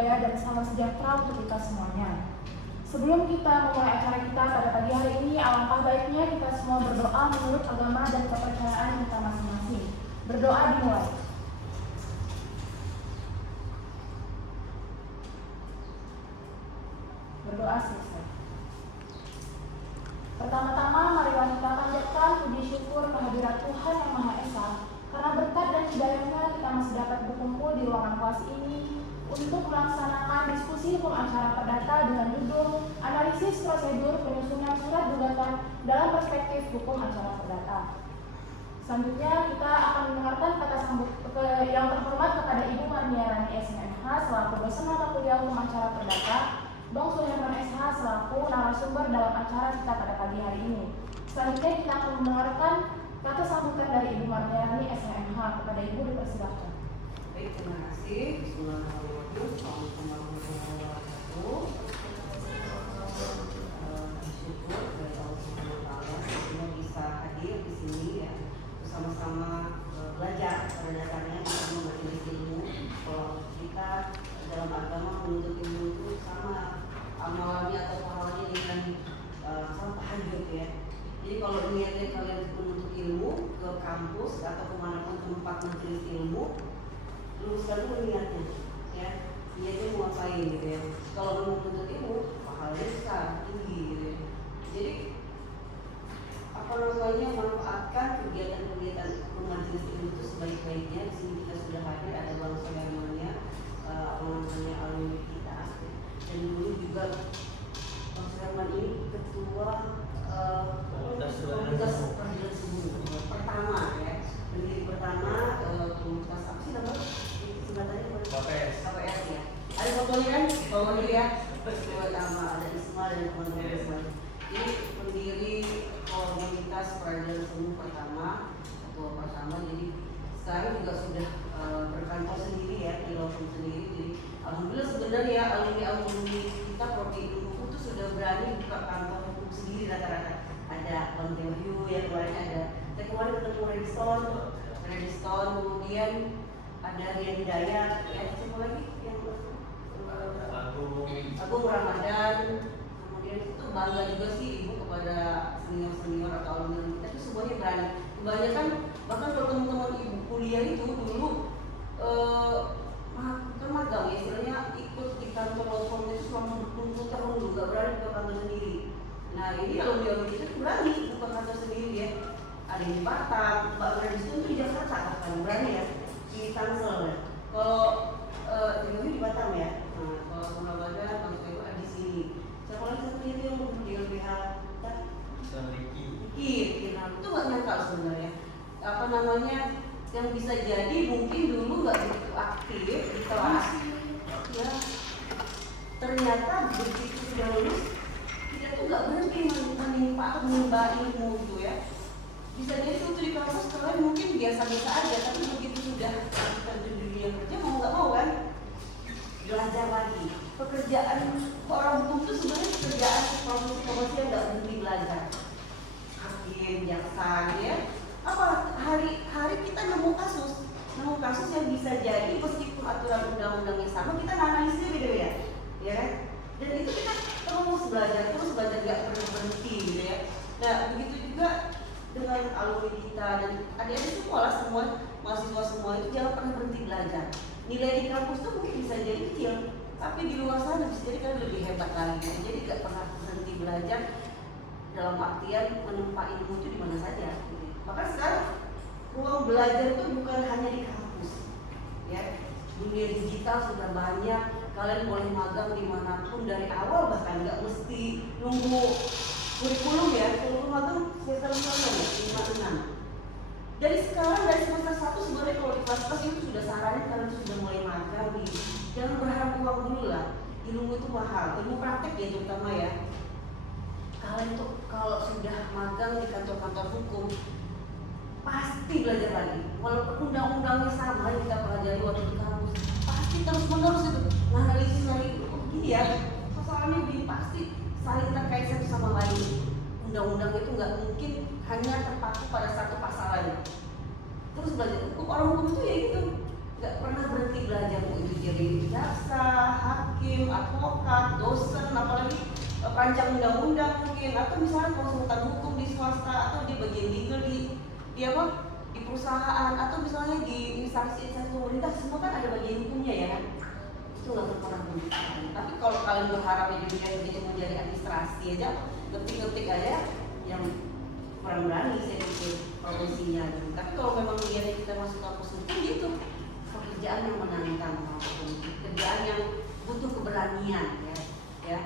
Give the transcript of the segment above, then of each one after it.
Dan salam sejahtera untuk kita semuanya. Sebelum kita memulai acara kita pada pagi hari ini, alangkah baiknya kita semua berdoa menurut agama dan kepercayaan kita masing-masing. Berdoa dimulai. Berdoa selesai. Pertama-tama, marilah kita panjatkan puji syukur kehadirat Tuhan Yang Maha Esa, karena berkat dan hidayah-Nya kita masih dapat berkumpul di ruangan kelas ini untuk melaksanakan diskusi hukum acara perdata dengan judul Analisis Prosedur Penyusunan Surat Gugatan dalam Perspektif Hukum Acara Perdata. Selanjutnya kita akan mendengarkan kata sambut yang terhormat kepada Ibu Marniarani SMH selaku dosen mata kuliah hukum acara perdata, Bang Suherman SH selaku narasumber dalam acara kita pada pagi hari ini. Selanjutnya kita akan mendengarkan kata sambutan dari Ibu Marniarani SMH. Kepada Ibu dipersilakan. Baik, terima kasih. Bismillahirrahmanirrahim. Assalamualaikum warahmatullahi wabarakatuh. Syukur dari Allah Subhanahu wa Ta'ala akhirnya bisa hadir di sini ya, bersama-sama belajar. Pada dasarnya kita mempelajari ilmu. Kalau kita dalam agama menuntut ilmu itu sama amalannya atau pahalanya dengan sama tahajud ya. Jadi kalau niatnya kalian menuntut ilmu ke kampus atau kemanapun tempat majelis ilmu, luruskan dulu niatnya ya, niatnya mau ngapain gitu ya. Kalau mau menuntut ilmu, pahalanya besar, tinggi gitu ya. Jadi apa namanya, manfaatkan kegiatan-kegiatan majelis ilmu itu sebaik-baiknya. Di sini kita sudah hadir, ada Bang Suhermannya, namanya alumni kita, dan dulu juga Bang Suherman ini ketua komunitas peradilan umum pertama ya, pendiri pertama komunitas apa sih namanya? Sebenarnya KPS ya. Ada fotonya kan? Bawa dulu ya. Pertama ada Isma dan teman-teman Isma. Ini pendiri komunitas peradilan umum pertama, ketua pertama. Jadi sekarang juga sudah berkantor sendiri ya, di Lawson sendiri. Jadi alhamdulillah sebenarnya alumni kita prodi ilmu itu sudah berani buka kantor hukum sendiri rata-rata. Ada Bang Wahyu yang kemarin ada. Saya kemarin ketemu Redstone, kemudian ada Rian Hidayat, ya siapa lagi yang Agung Ramadan. Kemudian itu bangga juga sih Ibu kepada senior-senior atau alumni kita itu semuanya berani. Kebanyakan bahkan kalau teman-teman Ibu kuliah itu dulu kan magang ya, istilahnya ikut di kantor Lawson itu selama berpuluh tahun dulu, gak berani buka kantor sendiri. Nah ini alumni kita berani buka kantor sendiri ya. Ada di Batam, Mbak Redstone itu di Jakarta kan berani ya, di Tangsel ya. Kalau di Batam ya. Nah, kalau Surabaya, Bang Suherman ada di sini. Siapa lagi satu itu yang di LBH? Riki. Nah, itu nggak nyangka sebenarnya. Apa namanya, yang bisa jadi mungkin dulu nggak begitu aktif di kelas. Ya, ternyata begitu sudah lulus, kita tuh nggak berhenti menimba ilmu itu ya. Bisa jadi waktu di kampus kalian mungkin biasa-biasa aja, tapi begitu sudah terjun di dunia kerja mau nggak mau kan belajar lagi. Pekerjaan orang hukum itu sebenarnya pekerjaan profesi yang nggak berhenti belajar. Hakim, jaksa, ya. Apa hari-hari kita nemu kasus yang bisa jadi meskipun aturan undang-undangnya sama, kita analisnya beda-beda, ya kan? Dan itu kita terus belajar nggak pernah berhenti, gitu ya. Nah begitu juga dengan alumni kita dan adik-adik semua mahasiswa semua itu jangan pernah berhenti belajar. Nilai di kampus tuh mungkin bisa jadi kecil, tapi di luar sana bisa jadi kan lebih hebat lagi. Jadi gak pernah berhenti belajar dalam artian menempa ilmu itu di mana saja. Maka sekarang ruang belajar itu bukan hanya di kampus, ya. Dunia digital sudah banyak, kalian boleh magang dimanapun dari awal, bahkan nggak mesti nunggu kurikulum ya. Kalau magang semester 5-6. Dari sekarang, dari semester 1 sebenarnya kalau di kelas-kelas itu sudah saranin kalian sudah mulai magang nih. Jangan berharap uang dulu lah, ilmu itu mahal, ilmu praktek ya terutama ya. Kalian tuh kalau sudah magang di kantor-kantor hukum pasti belajar lagi. Walaupun undang-undangnya sama yang kita pelajari waktu di kampus, pasti terus-menerus itu analisis lagi. Gini ya, persoalannya begini, pasti saling terkait satu sama lain. Undang-undang itu nggak mungkin hanya terpaku pada satu pasal aja. Terus belajar hukum, orang hukum itu ya gitu. nggak pernah berhenti belajar, mau itu jadi jaksa, hakim, advokat, dosen, apalagi perancang undang-undang mungkin, atau misalnya konsultan hukum di swasta, atau di bagian legal di apa, di perusahaan, atau misalnya di instansi-instansi pemerintah, semua kan ada bagian hukumnya ya kan. Itu nggak pernah berhenti. Tapi kalau kalian berharap jadi cuma jadi administrasi aja, ketik-ketik aja, yang kurang berani saya pikir profesinya gitu. Tapi kalau memang lihatnya kita masuk kampus hukum gitu, pekerjaan yang menantang, pekerjaan yang butuh keberanian ya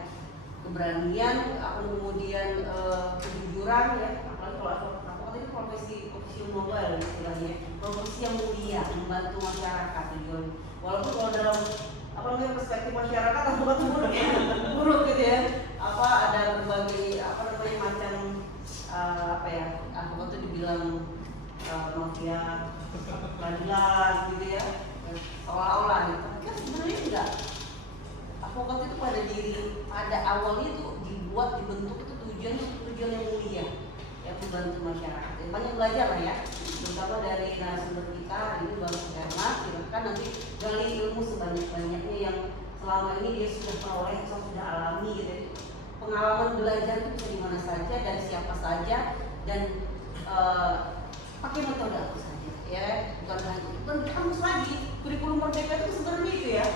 keberanian, kemudian kejujuran ya, apalagi kalau advokat itu profesi noble istilahnya, profesi yang mulia, membantu masyarakat tujuan. Walaupun kalau dalam apa namanya perspektif masyarakat advokat itu buruk gitu ya, apa ada berbagai apa namanya macam apa ya, advokat itu dibilang mafia peradilan gitu ya, seolah-olah gitu. Kan sebenarnya enggak. Advokat itu pada awalnya itu dibentuk itu tujuan yang mulia, yang membantu masyarakat. Banyak belajar lah ya, terutama dari narasumber kita ini Bang Erna. Silahkan nanti gali ilmu sebanyak-banyaknya yang selama ini dia sudah peroleh atau sudah alami gitu. Pengalaman belajar itu bisa di mana saja, dari siapa saja, dan pakai metode apa saja ya, bukan kamus lagi. Kurikulum Merdeka itu sebenarnya itu ya,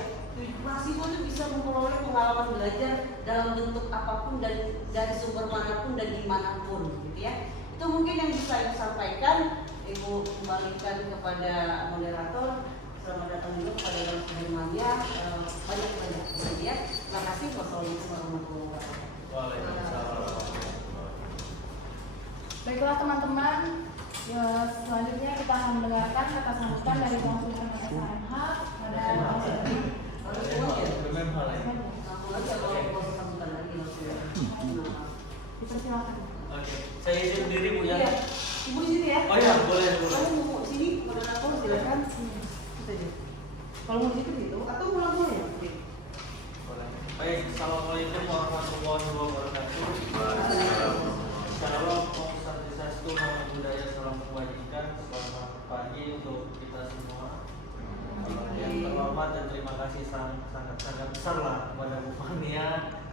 mahasiswa itu bisa memperoleh pengalaman belajar dalam bentuk apapun dan dari sumber manapun dan dimanapun gitu ya. Itu mungkin yang bisa Ibu sampaikan. Ibu kembalikan kepada moderator. Selamat datang juga kepada Bang Sudirmanya. Banyak ya. Terima kasih. Wassalamualaikum warahmatullahi wabarakatuh. Waalaikumsalam. Baiklah teman-teman, ya, selanjutnya kita akan mendengarkan kata sambutan dari Bang Sudirman SHMH pada Dengan hal lain. dipersilakan. Oke, saya izin sendiri Bu ya. Iya. Ibu di sini ya. Oh iya, boleh. Kalau mau sini, moderator silakan. Kita aja. Kalau mau gitu gitu, atau pulang dulu ya? Boleh. Baik, assalamualaikum warahmatullahi wabarakatuh. Shalom, Om Swastiastu, Namo Buddhaya, salam kebajikan. Selamat pagi untuk kita semua. Yang terhormat dan terima kasih sangat besar lah kepada Bu Fania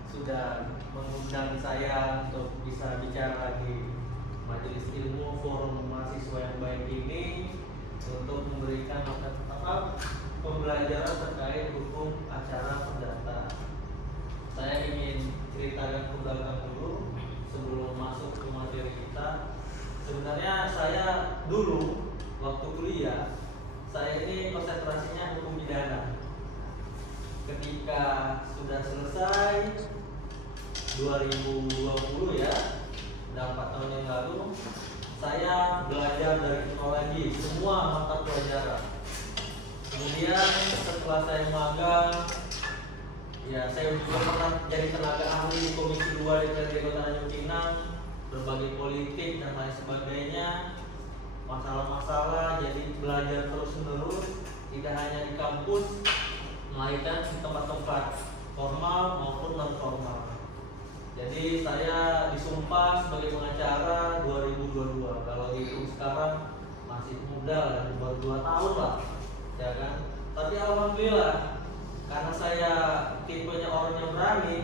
sudah mengundang saya untuk bisa bicara di Majelis Ilmu Forum Mahasiswa yang Baik ini untuk memberikan pembelajaran terkait hukum acara perdata. Saya ingin ceritakan ke belakang dulu sebelum masuk ke materi kita. Sebenarnya saya dulu waktu kuliah, saya ini konsentrasinya hukum pidana. Ketika sudah selesai 2020 ya, udah 4 tahun yang lalu, saya belajar dari nol lagi semua mata pelajaran. Kemudian setelah saya magang, ya saya juga pernah jadi tenaga ahli di Komisi 2 DPRD Kota Tanjung Pinang, berbagai politik dan lain sebagainya, masalah-masalah, jadi belajar terus-menerus, tidak hanya di kampus, melainkan di tempat-tempat formal maupun non formal. Jadi saya disumpah sebagai pengacara 2022. Kalau dihitung sekarang masih muda, baru 2 tahun lah, ya kan. Tapi alhamdulillah, karena saya tipenya orang yang berani,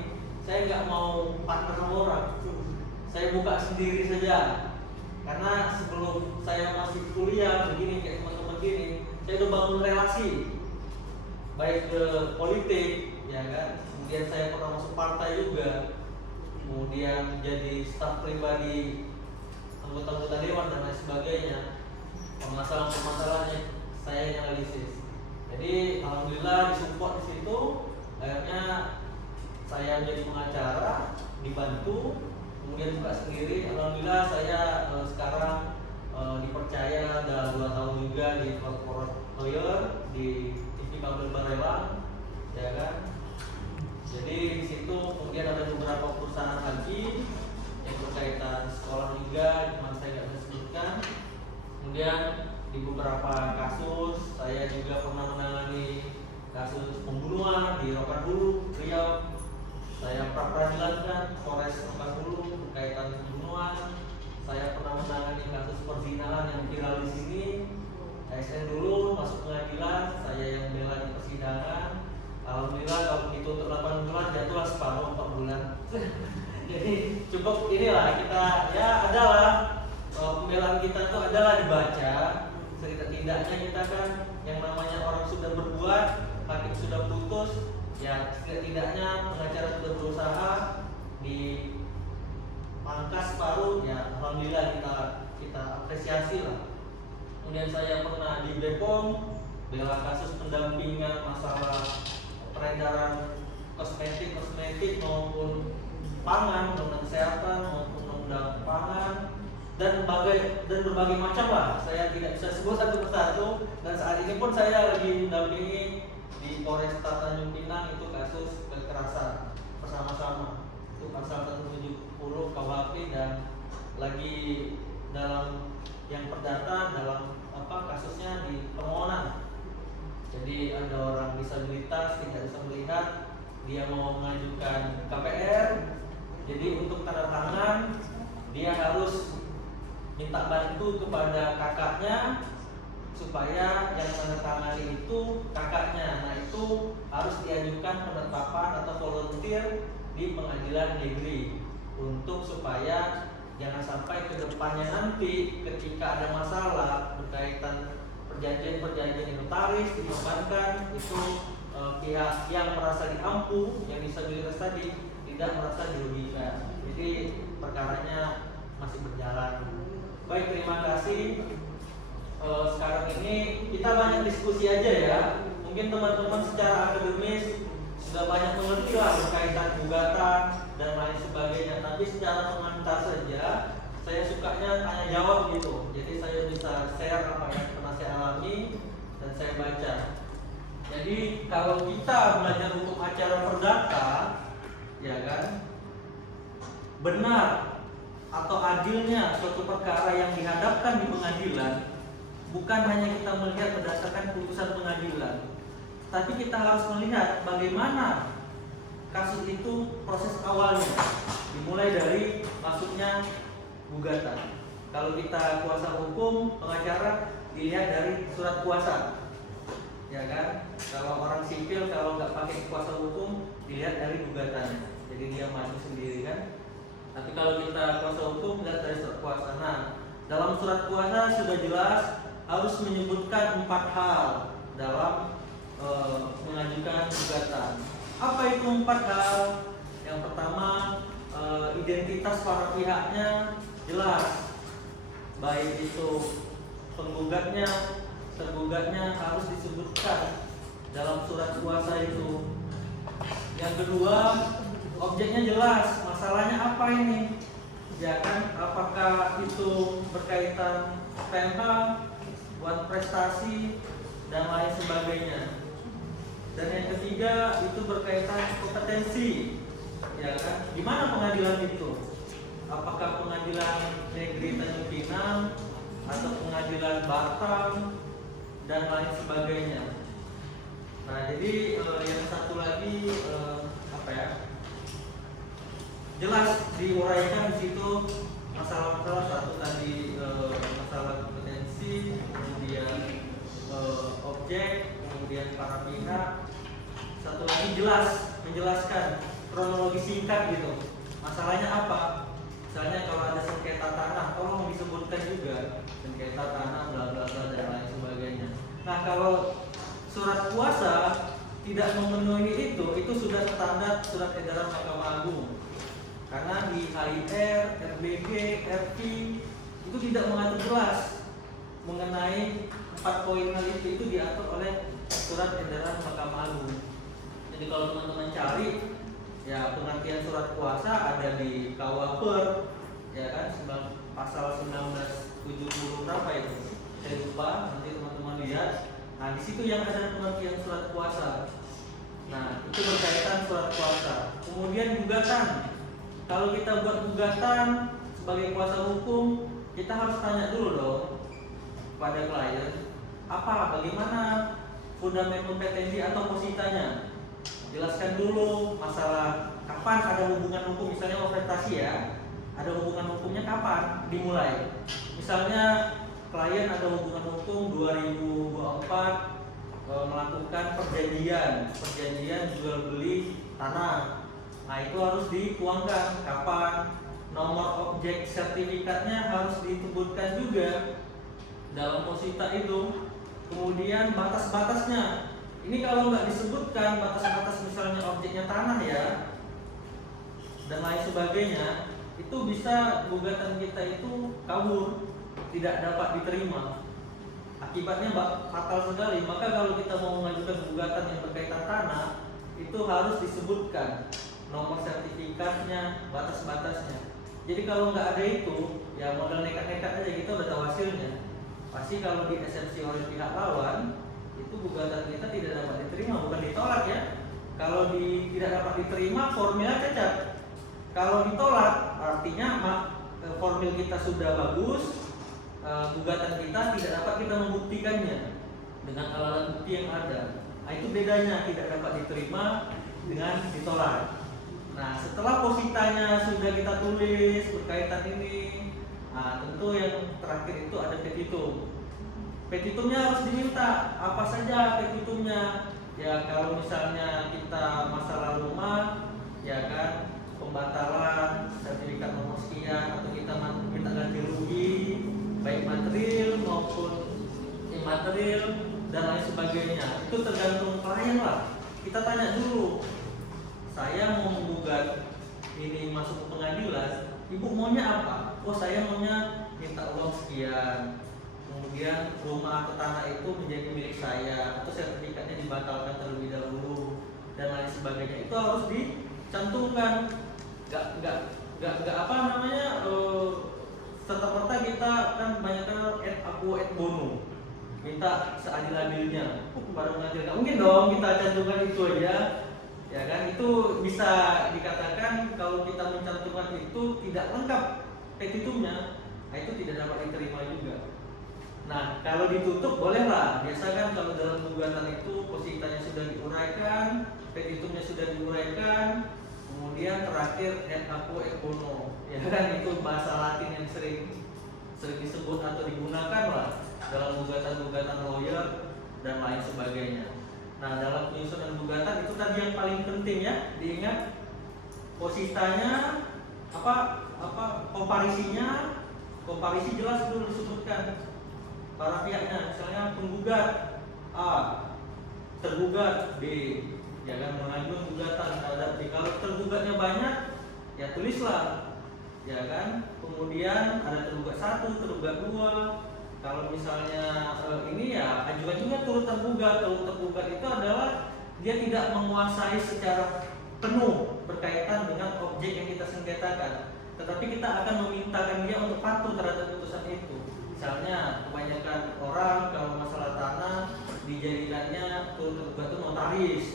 saya nggak mau partner sama orang. Saya buka sendiri saja. Karena sebelum saya masih kuliah begini kayak teman-teman gini, saya udah bangun relasi, baik ke politik, ya kan. Kemudian saya pernah masuk partai juga. Kemudian jadi staf pribadi, anggota dewan dan lain sebagainya. Permasalahan-permasalahannya saya yang analisis. Jadi alhamdulillah disupport di situ. Akhirnya saya menjadi pengacara, dibantu, kemudian buka sendiri. Alhamdulillah saya sekarang dipercaya udah 2 tahun juga di corporate lawyer di TV Kabel Barelang, ya kan. Jadi di situ kemudian ada beberapa perusahaan lagi yang berkaitan sekolah juga, cuma saya nggak bisa sebutkan. Kemudian di beberapa kasus saya juga pernah menangani kasus pembunuhan di Rokan-Hulu, Riau. Saya pra-peradilankan Polres Rokan-Hulu berkaitan pembunuhan. Saya pernah menangani kasus perzinahan yang viral di sini. ASN dulu masuk pengadilan, saya yang bela di persidangan. Alhamdulillah kalau dituntut 8 bulan, jatuhlah separuh 4 bulan. Jadi cukup inilah kita ya adalah pembelaan kita itu adalah dibaca. Setidak-tidaknya kita kan yang namanya orang sudah berbuat, hakim sudah putus, ya setidak-tidaknya pengacara sudah berusaha di pangkas separuh, ya alhamdulillah kita apresiasi lah. Kemudian saya pernah di BPOM bela kasus pendampingan masalah peredaran kosmetik maupun pangan, undang-undang kesehatan maupun undang-undang pangan dan berbagai macam lah. Saya tidak bisa sebut satu persatu, dan saat ini pun saya lagi mendampingi di Polresta Tanjung Pinang itu kasus kekerasan bersama-sama itu pasal 170 KUHP dan lagi dalam yang perdata dalam kasusnya di permohonan. Jadi ada orang disabilitas tidak bisa melihat, dia mau mengajukan KPR, jadi untuk tanda tangan dia harus minta bantu kepada kakaknya supaya yang menandatangani itu kakaknya. Nah itu harus diajukan penetapan atau volunteer di pengadilan negeri untuk supaya jangan sampai ke depannya nanti ketika ada masalah berkaitan perjanjian notaris dibebankan itu pihak yang merasa diampu, yang disabilitas tadi tidak merasa dirugikan. Jadi perkaranya masih berjalan. Baik, terima kasih. Sekarang ini kita banyak diskusi aja ya. Mungkin teman-teman secara akademis sudah banyak mengerti lah berkaitan gugatan dan lain sebagainya. Tapi secara pengantar saja, saya sukanya tanya jawab gitu. Jadi saya bisa share apa yang pernah saya alami dan saya baca. Jadi kalau kita belajar hukum acara perdata, ya kan, benar atau adilnya suatu perkara yang dihadapkan di pengadilan bukan hanya kita melihat berdasarkan putusan pengadilan, tapi kita harus melihat bagaimana kasus itu proses awalnya, dimulai dari masuknya gugatan. Kalau kita kuasa hukum, pengacara dilihat dari surat kuasa, ya kan? Kalau orang sipil kalau nggak pakai kuasa hukum dilihat dari gugatannya, jadi dia maju sendiri kan. Tapi kalau kita kuasa hukum lihat dari surat kuasa. Nah, dalam surat kuasa sudah jelas harus menyebutkan 4 hal dalam mengajukan gugatan. Apa itu 4 hal? Yang pertama, identitas para pihaknya jelas, baik itu penggugatnya, tergugatnya harus disebutkan dalam surat kuasa itu. Yang kedua, objeknya jelas, masalahnya apa ini, ya kan? Apakah itu berkaitan PMH, buat prestasi dan lain sebagainya. Dan yang ketiga itu berkaitan kompetensi, ya kan? Di mana pengadilan itu? Apakah pengadilan negeri Tanjung Pinang atau pengadilan Batam dan lain sebagainya. Nah, jadi yang satu lagi jelas diuraikan di situ masalah-masalah. Satu tadi masalah kompetensi, kemudian objek, kemudian para pihak. Satu lagi jelas menjelaskan kronologi singkat gitu. Masalahnya apa? Misalnya kalau ada sengketa tanah, tolong disebutkan juga sengketa tanah, bla bla bla dan lain sebagainya. Nah, kalau surat kuasa tidak memenuhi itu sudah standar surat edaran Mahkamah Agung. Karena di HIR, RBG, RP itu tidak mengatur jelas mengenai 4 poin hal itu diatur oleh surat edaran Mahkamah Agung. Jadi kalau teman-teman cari, ya pengertian surat kuasa ada di KUHP, ya kan, pasal 1970 berapa itu? Saya lupa, nanti teman-teman lihat. Nah, di situ yang ada pengertian surat kuasa. Nah, itu berkaitan surat kuasa. Kemudian gugatan. Kalau kita buat gugatan sebagai kuasa hukum, kita harus tanya dulu dong pada klien, bagaimana fundament kompetensi atau positanya. Jelaskan dulu masalah kapan ada hubungan hukum, misalnya prestasi ya, ada hubungan hukumnya kapan dimulai. Misalnya klien ada hubungan hukum 2024 melakukan perjanjian jual beli tanah. Nah, itu harus dituangkan kapan, nomor objek sertifikatnya harus disebutkan juga dalam posita itu. Kemudian batas-batasnya, ini kalau nggak disebutkan batas-batas, misalnya objeknya tanah ya dan lain sebagainya, itu bisa gugatan kita itu kabur, tidak dapat diterima. Akibatnya fatal sekali. Maka kalau kita mau mengajukan gugatan yang berkaitan tanah, itu harus disebutkan nomor sertifikatnya, batas-batasnya. Jadi kalau nggak ada itu, ya modal nekat-nekat aja, kita udah tahu hasilnya. Pasti kalau di eksepsi oleh pihak lawan, itu gugatan kita tidak dapat diterima, bukan ditolak ya. Kalau tidak dapat diterima, formilnya cacat. Kalau ditolak, artinya formil kita sudah bagus, gugatan kita tidak dapat kita membuktikannya dengan alat bukti yang ada. Nah, itu bedanya tidak dapat diterima dengan ditolak. Nah, setelah positanya sudah kita tulis berkaitan ini, nah tentu yang terakhir itu ada petitum. Petitumnya harus diminta apa saja petitumnya. Ya kalau misalnya kita masalah rumah, ya kan, pembatalan sertifikat nomor sekian, atau kita minta ganti rugi baik material maupun imaterial dan lain sebagainya. Itu tergantung klien lah. Kita tanya dulu, saya mau menggugat ini masuk ke pengadilan, ibu maunya apa? Oh, saya maunya minta uang sekian, kemudian rumah atau tanah itu menjadi milik saya, atau sertifikatnya dibatalkan terlebih dahulu dan lain sebagainya. Itu harus dicantumkan. Gak apa namanya, serta-merta kita kan banyakkan et aquo et bono, minta seadil-adilnya pada pengadil. Gak mungkin dong kita cantumkan itu aja, ya kan? Itu bisa dikatakan kalau kita mencantumkan itu tidak lengkap petitumnya, nah itu tidak dapat diterima juga. Nah, kalau ditutup bolehlah. Biasa kan kalau dalam gugatan itu positanya sudah diuraikan, petitumnya sudah diuraikan, kemudian terakhir et aquo et bono, ya kan, itu bahasa Latin yang sering disebut atau digunakan lah dalam gugatan-gugatan lawyer dan lain sebagainya. Nah, dalam penyusunan gugatan itu tadi yang paling penting ya diingat, positanya komparisi jelas dulu disebutkan para pihaknya, misalnya penggugat A, tergugat B, ya kan, mengajukan gugatan terhadap B. Kalau tergugatnya banyak, ya tulislah, ya kan. Kemudian ada tergugat 1, tergugat 2. Kalau misalnya ini ya ajukan juga turut tergugat. Turut tergugat itu adalah dia tidak menguasai secara penuh berkaitan dengan objek yang kita sengketakan, tetapi kita akan memintakan dia untuk patuh terhadap putusan itu. Misalnya kebanyakan orang kalau masalah tanah dijadikannya turut tergugat itu notaris,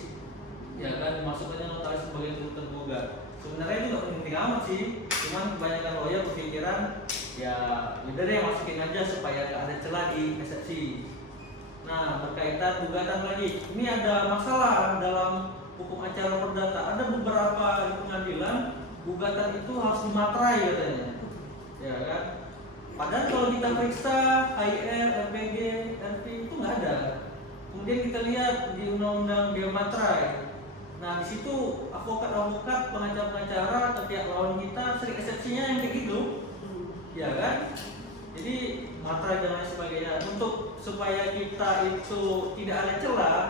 ya kan, dimasukkannya notaris sebagai turut tergugat. Sebenarnya itu nggak penting amat sih, cuman kebanyakan lawyer berpikiran ya udah deh masukin aja supaya nggak ada celah di eksepsi. Nah, berkaitan gugatan lagi, ini ada masalah dalam hukum acara perdata. Ada beberapa di pengadilan gugatan itu harus dimaterai katanya, ya kan. Padahal kalau kita periksa HIR, LPG, LP itu nggak ada. Kemudian kita lihat di undang-undang biomaterai. Nah, di situ advokat-advokat, pengacara-pengacara atau pihak lawan kita sering eksepsinya yang kayak gitu, ya kan. Jadi materai dan lain sebagainya. Untuk supaya kita itu tidak ada celah,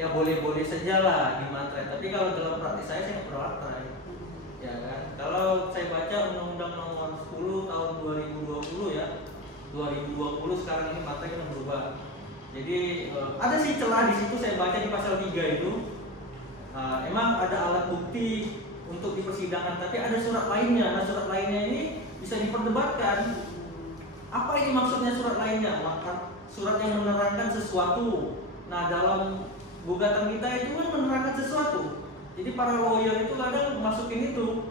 ya boleh-boleh saja lah di materai. Tapi kalau dalam praktik saya nggak pernah materai, ya kan. Kalau saya baca Undang-Undang Nomor 10 Tahun 2020 ya, 2020 sekarang ini materai kan berubah. Jadi ada sih celah di situ, saya baca di pasal 3 itu. Emang ada alat bukti untuk di persidangan, tapi ada surat lainnya. Nah, surat lainnya ini bisa diperdebatkan. Apa ini maksudnya surat lainnya? Maka surat yang menerangkan sesuatu. Nah, dalam gugatan kita itu kan menerangkan sesuatu. Jadi para lawyer itu kadang masukin itu.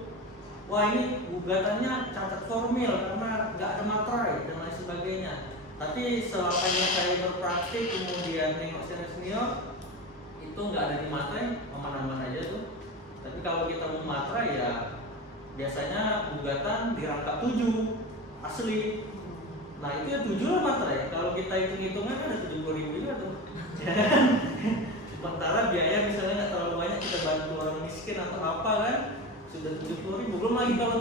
Wah, ini gugatannya cacat formil karena nggak ada materai dan lain sebagainya. Tapi selama saya berpraktik kemudian nengok senior itu nggak ada di materai, aman-aman aja tuh. Tapi kalau kita mau materai ya biasanya gugatan di rangkap 7 asli. Nah itu ya 7 lah materai. Kalau kita hitung-hitungan kan ada 70.000 juga tuh. Ya kan? Sementara biaya misalnya nggak terlalu banyak, kita bantu orang miskin atau apa kan, sudah 70.000. Belum lagi kalau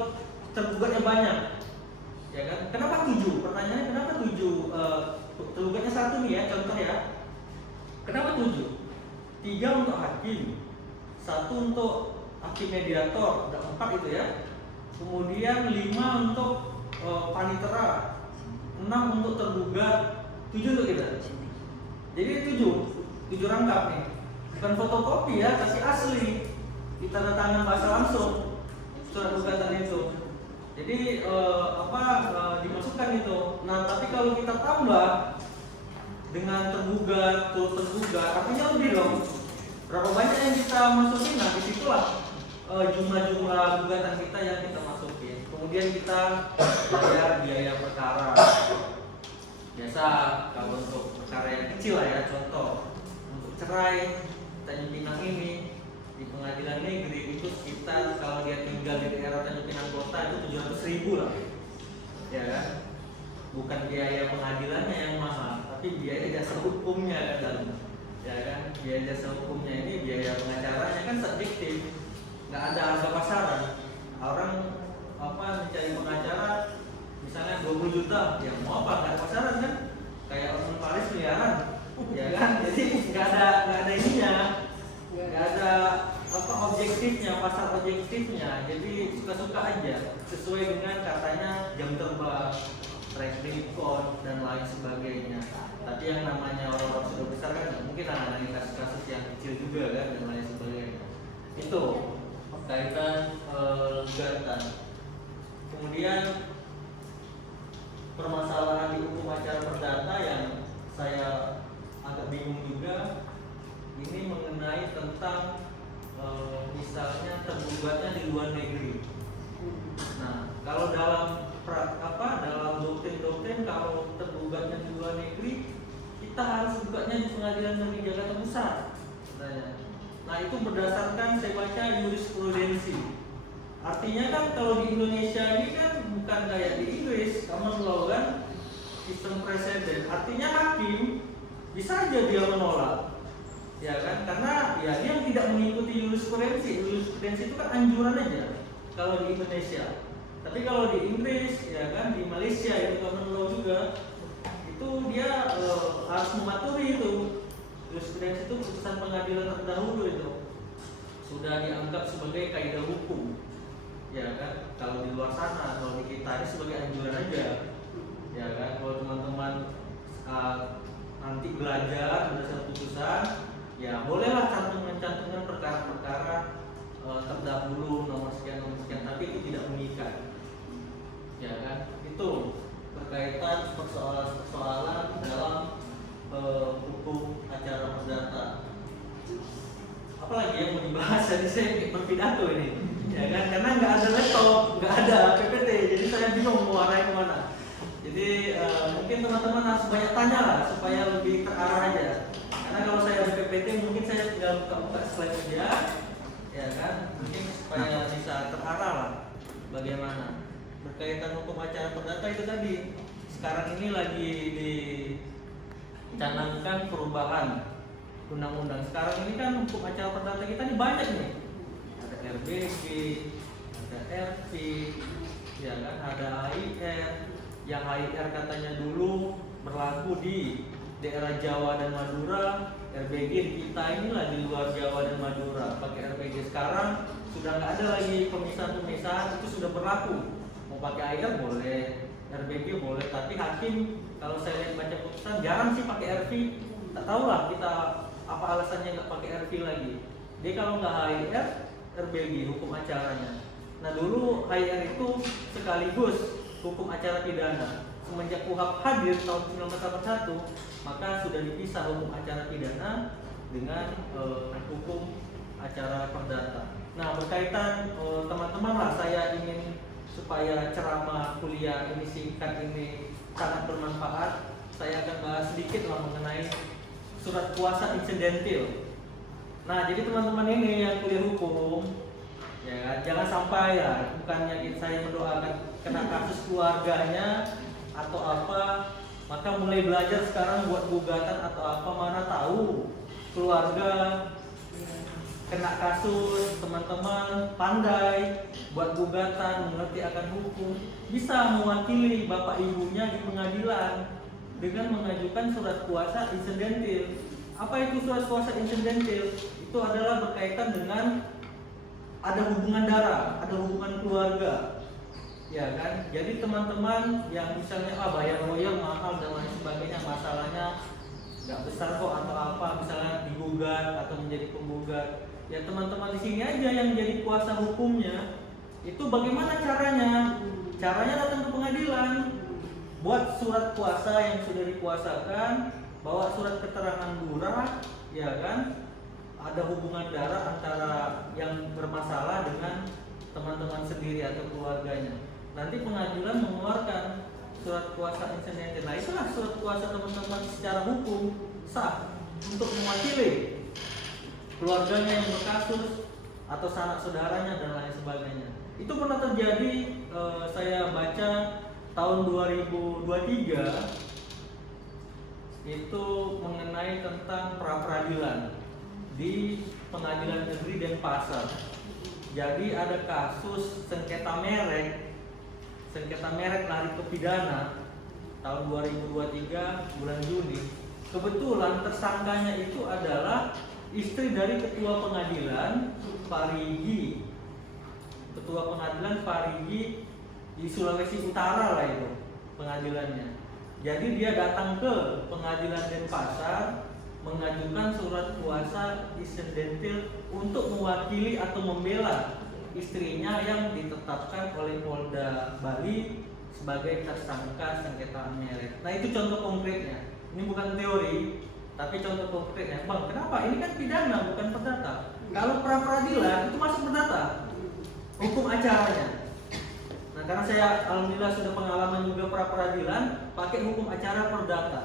tergugatnya banyak. Ya kan? Kenapa 7? Pertanyaannya kenapa 7? Tergugatnya 1 nih ya, contoh ya. Kenapa 7? 3 untuk hakim, 1 untuk hakim mediator, ada 4 itu ya. Kemudian 5 untuk panitera, 6 untuk tergugat, 7 untuk kita. Jadi 7 rangkap nih. Bukan fotokopi ya, kasih asli. Kita tanda tangan bahasa langsung surat gugatan itu. Jadi dimasukkan itu. Nah, tapi kalau kita tambah dengan tergugat, turut tergugat, artinya lebih dong. Berapa banyak yang kita masukin? Nah, disitulah jumlah-jumlah gugatan kita yang kita masukin. Kemudian kita bayar biaya perkara. Biasa kalau untuk perkara yang kecil lah ya, contoh untuk cerai Tanjung Pinang ini di pengadilan negeri itu sekitar, kalau dia tinggal di daerah Tanjung Pinang Kota itu 700.000 lah, ya kan? Bukan biaya pengadilannya yang mahal, tapi biaya jasa hukumnya kan, ya kan? Biaya jasa hukumnya ini, biaya pengacaranya kan subjektif, nggak ada harga pasaran. Orang mencari pengacara misalnya 20 juta, ya mau apa, nggak ada pasaran kan? Kayak orang Paris miliaran, ya kan? Jadi nggak ada ininya, nggak ada objektifnya, pasar objektifnya. Jadi suka-suka aja, sesuai dengan katanya jam terbang, track record dan lain sebagainya. Tapi yang namanya orang-orang sudah besar kan mungkin ada kasus-kasus yang kecil juga kan dan lain sebagainya. Itu kaitan gugatan. Kemudian permasalahan di hukum acara perdata yang saya agak bingung juga, ini mengenai tentang misalnya tergugatnya di luar negeri. Nah, kalau dalam doktrin kalau tergugatnya di luar negeri, kita harus gugatnya di Pengadilan Negeri Jakarta Pusat katanya. Nah, itu berdasarkan saya baca jurisprudensi. Artinya kan kalau di Indonesia ini kan bukan kayak di Inggris, common law kan, sistem presiden. Artinya hakim bisa aja dia menolak, ya kan? Karena ya dia tidak mengikuti jurisprudensi. Jurisprudensi itu kan anjuran aja kalau di Indonesia. Tapi kalau di Inggris, ya kan, di Malaysia itu common law juga, itu dia harus mematuhi itu. Jurisprudensi itu putusan pengadilan terdahulu itu sudah dianggap sebagai kaidah hukum, ya kan? Kalau di luar sana, kalau di kita ini sebagai anjuran aja, ya kan? Kalau teman-teman nanti belajar berdasarkan putusan, ya bolehlah cantumkan perkara-perkara terdahulu nomor sekian, tapi itu tidak mengikat, ya kan? Itu berkaitan persoalan dalam hukum acara perdata. Apalagi yang mau dibahas, jadi saya berpidato ini, ya kan? Karena nggak ada laptop, nggak ada PPT, jadi saya bingung mau arahnya kemana. Jadi mungkin teman-teman harus banyak tanya lah supaya lebih terarah aja. Karena kalau saya ada PPT mungkin saya tinggal buka slide aja, ya kan? Mungkin supaya bisa terarah lah bagaimana. Berkaitan hukum acara perdata itu tadi, sekarang ini lagi dicanangkan perubahan undang-undang. Sekarang ini kan hukum acara perdata kita ini banyak nih. Ada RBG, ada RP, ya kan, ada HIR. Yang HIR katanya dulu berlaku di daerah Jawa dan Madura, RBG kita inilah di luar Jawa dan Madura pakai RBG. Sekarang sudah nggak ada lagi pemisahan-pemisahan, itu sudah berlaku. Mau pakai HIR boleh, RBG boleh, tapi hakim kalau saya lihat baca putusan jarang sih pakai RP. Tak tahulah kita apa alasannya nggak pakai RP lagi. Dia kalau nggak HIR, RBG hukum acaranya. Nah dulu HIR itu sekaligus hukum acara pidana. Semenjak KUHP hadir tahun 1981, maka sudah dipisah hukum acara pidana dengan hukum acara perdata. Nah berkaitan teman-teman lah, saya ingin supaya ceramah kuliah ini singkat, ini sangat bermanfaat. Saya akan bahas sedikit lah mengenai surat kuasa insidentil. Nah jadi teman-teman ini yang kuliah hukum, ya jangan sampai ya, bukannya saya mendoakan kena kasus keluarganya, atau apa, maka mulai belajar sekarang buat gugatan atau apa, mana tahu keluarga kena kasus, teman-teman pandai buat gugatan, mengerti akan hukum, bisa mewakili bapak ibunya di pengadilan dengan mengajukan surat kuasa insidentil. Apa itu surat kuasa insidentil? Itu adalah berkaitan dengan ada hubungan darah, ada hubungan keluarga, ya kan? Jadi teman-teman yang misalnya bayar lawyer mahal dan lain sebagainya, masalahnya nggak besar kok atau apa, misalnya digugat atau menjadi penggugat, ya teman-teman di sini aja yang jadi kuasa hukumnya. Itu bagaimana caranya? Caranya datang ke pengadilan, buat surat kuasa yang sudah dikuasakan, bawa surat keterangan lurah, ya kan? Ada hubungan darah antara yang bermasalah dengan teman-teman sendiri atau keluarganya. Nanti pengadilan mengeluarkan surat kuasa insidentil. Nah, itulah surat kuasa teman-teman secara hukum sah untuk mewakili keluarganya yang berkasus atau sanak saudaranya dan lain sebagainya. Itu pernah terjadi, saya baca tahun 2023 itu mengenai tentang pra-peradilan di Pengadilan Negeri Denpasar. Jadi ada kasus sengketa merek lari ke pidana tahun 2023 bulan Juni. Kebetulan tersangkanya itu adalah istri dari ketua pengadilan Pak Rigi. Ketua pengadilan Pak Rigi di Sulawesi Utara lah itu pengadilannya. Jadi dia datang ke pengadilan Denpasar mengajukan surat kuasa insidentil untuk mewakili atau membela istrinya yang ditetapkan oleh Polda Bali sebagai tersangka sengketa merek. Nah, itu contoh konkretnya. Ini bukan teori, tapi contoh konkretnya. Bang, kenapa? Ini kan pidana, bukan perdata. Kalau pra peradilan itu masuk perdata, hukum acaranya. Nah, karena saya alhamdulillah sudah pengalaman juga pra peradilan, pakai hukum acara perdata,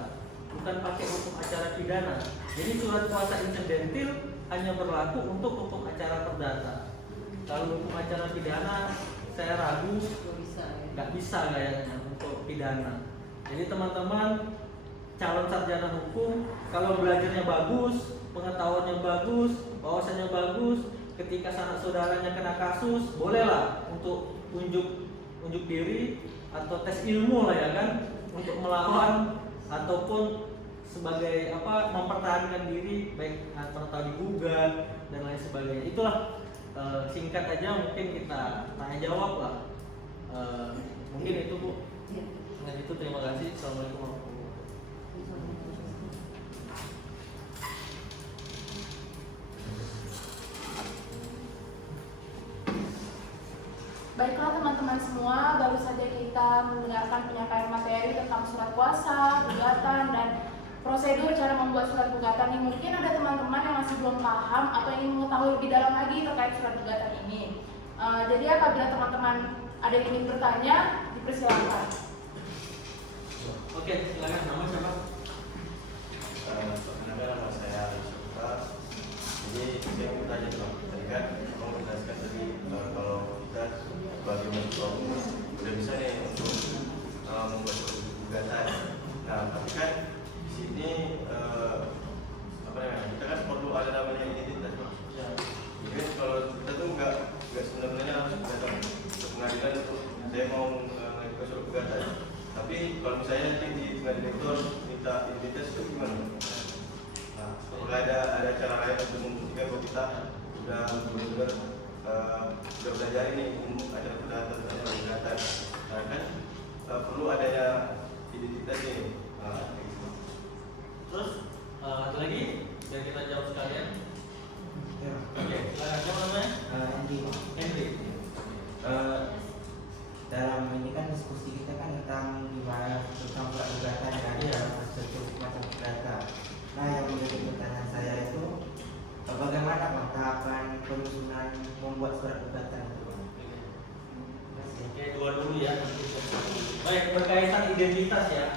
bukan pakai hukum acara pidana. Jadi surat kuasa insidentil hanya berlaku untuk hukum acara perdata. Kalau hukum acara pidana saya ragu nggak bisa kayaknya untuk pidana. Jadi teman-teman calon sarjana hukum kalau belajarnya bagus, pengetahuannya bagus, wawasannya bagus, ketika sanak saudaranya kena kasus, bolehlah untuk unjuk diri atau tes ilmu lah ya kan, untuk melawan ataupun sebagai mempertahankan diri, baik atau digugat dan lain sebagainya. Itulah singkat aja mungkin kita tanya jawab lah. Mungkin itu Bu. Dengan itu terima kasih. Assalamualaikum warahmatullahi wabarakatuh. Baiklah teman-teman semua, baru saja kita mendengarkan penyampaian materi tentang surat kuasa, gugatan, dan prosedur cara membuat surat gugatan ini. Mungkin ada teman-teman yang masih belum paham atau ingin mengetahui lebih dalam lagi terkait surat gugatan ini. Jadi apabila teman-teman ada yang ingin bertanya, dipersilakan. Oke, silakan. Nama siapa? Nama saya Suka. Jadi saya mau tanya tadi kan, mau menjelaskan tadi kalau kita sebagai mahasiswa udah bisa nih untuk membuat surat gugatan. Nah, tapi kan di sini kita kan perlu ada namanya identitas. Ya. Jadi kalau kita tuh nggak sebenarnya harus datang ke pengadilan untuk saya mau mengajukan surat gugatan. Tapi kalau misalnya nanti di pengadilan itu minta identitas itu gimana? Nah, apakah ada cara lain untuk membuktikan bahwa kita sudah benar-benar sudah belajar ini acara perdata dan gugatan? Nah, kan perlu adanya identitas ini. Terus ada lagi? Dan kita jawab sekalian. Ya. Oke, silakan. Siapa namanya? Henry. Dalam ini kan diskusi kita kan tentang gimana tentang surat gugatan dan macam perdata. Nah, yang menjadi pertanyaan saya itu bagaimana tahapan penyusunan membuat surat gugatan itu? Oke, dua dulu ya. Baik, berkaitan identitas ya.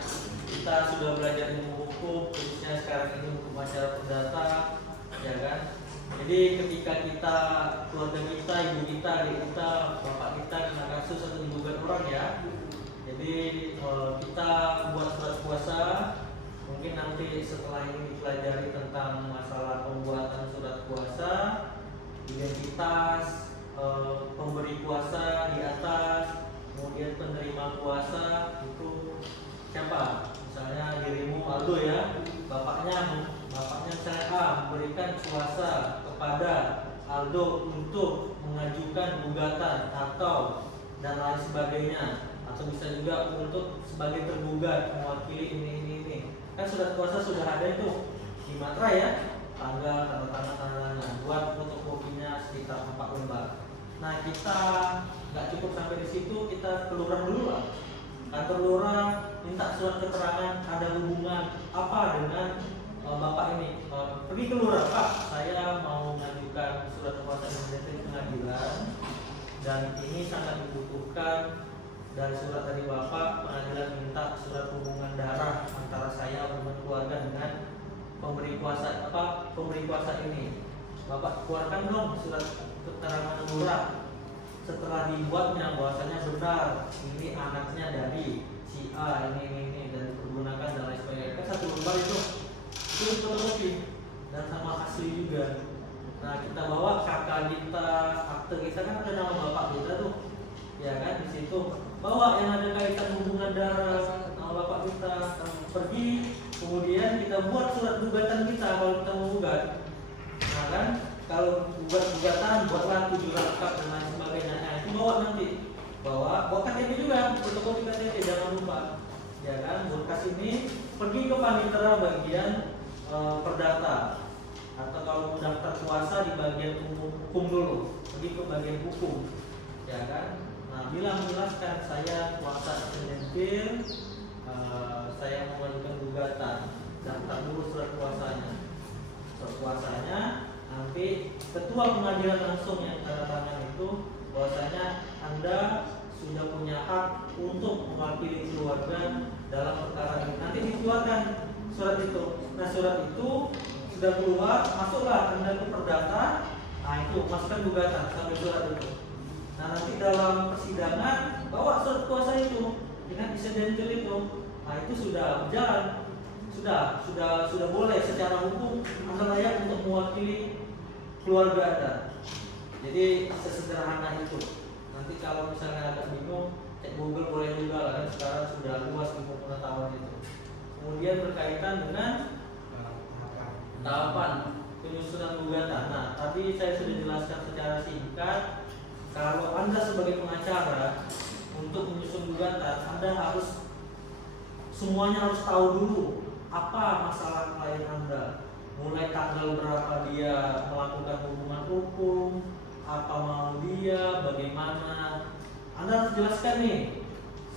Kita sudah belajar ilmu hukum, khususnya sekarang ini hukum acara perdata, ya kan? Jadi ketika kita, keluarga kita, ibu kita, adik kita, bapak kita kena kasus atau digugat orang ya, jadi Jadi kita buat surat kuasa. Mungkin nanti setelah ini dipelajari tentang masalah pembuatan surat kuasa, identitas, pemberi kuasa di atas, kemudian penerima kuasa itu siapa? Misalnya dirimu Aldo ya, bapaknya misalnya A memberikan kuasa kepada Aldo untuk mengajukan gugatan atau dan lain sebagainya, atau bisa juga untuk sebagai tergugat mewakili ini. Kan surat kuasa sudah ada itu di materai ya, tanggal, tanda tangan, buat fotokopinya sekitar 4 lembar. Nah kita nggak cukup sampai di situ, kita ke lurah dulu lah. Kantor lurah minta surat keterangan ada hubungan apa dengan bapak ini. Pergi ke lurah, Pak, saya mau mengajukan surat kuasa di pengadilan dan ini sangat dibutuhkan. Dan surat dari bapak, pengadilan minta surat hubungan darah antara saya hubungan keluarga dengan pemberi kuasa ini. Bapak keluarkan dong surat keterangan lurah. Setelah dibuatnya bahwasanya benar ini anaknya dari si A ini dan dipergunakan dan lain sebagainya. Kan 1 lembar itu fotokopi dan sama asli juga. Nah kita bawa kakak kita, akte kita kan ada nama bapak kita tuh, ya kan, di situ bawa yang ada kaitan hubungan darah sama bapak kita. Pergi kemudian kita buat surat gugatan kita kalau kita mau gugat. Nah kan kalau gugatan buatlah 7 lengkap dan lain sebagainya. Nah itu bawa nanti, bawa KTP juga, fotokopi KTP jangan lupa, ya kan. Berkas ini pergi ke panitera bagian perdata, atau kalau mendaftar kuasa di bagian hukum dulu, pergi ke bagian hukum, ya kan. Nah, jelaskan saya kuasa penyentil, saya mengajukan gugatan, daftar dulu surat kuasanya. Surat kuasanya nanti ketua pengadilan langsung yang tanda tangan itu bahwasanya Anda sudah punya hak untuk mewakili keluarga dalam perkara ini. Nanti dikeluarkan surat itu. Nah, surat itu sudah keluar, masuklah Anda ke perdata. Nah, itu masukkan gugatan sampai surat itu. Nah nanti dalam persidangan bawa surat kuasa itu dengan isedentil itu. Nah itu sudah berjalan, sudah boleh secara hukum Anda layak untuk mewakili keluarga Anda. Jadi sesederhana itu. Nanti kalau misalnya agak bingung, cek Google boleh juga lah, kan sekarang sudah luas ilmu pengetahuan itu. Kemudian berkaitan dengan tahapan penyusunan gugatan. Nah tadi saya sudah jelaskan secara singkat. Kalau Anda sebagai pengacara untuk menyusun gugatan, Anda harus semuanya harus tahu dulu apa masalah klien Anda. Mulai tanggal berapa dia melakukan hubungan hukum, apa mau dia, bagaimana. Anda harus jelaskan nih.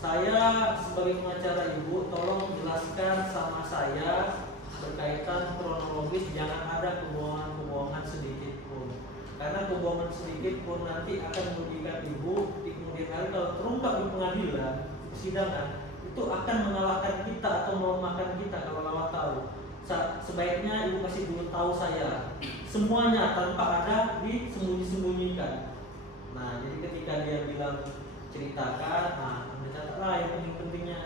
Saya sebagai pengacara Ibu, tolong jelaskan sama saya berkaitan kronologis, jangan ada kebohongan sedikit pun. Karena kebohongan sedikit pun nanti akan merugikan Ibu di kemudian hari kalau terungkap di pengadilan, persidangan, itu akan mengalahkan kita atau melemahkan kita kalau lawat tahu. Sebaiknya Ibu kasih dulu tahu saya semuanya tanpa ada disembunyi-sembunyikan. Nah, jadi ketika dia bilang ceritakan, nah Anda catatlah yang penting-pentingnya.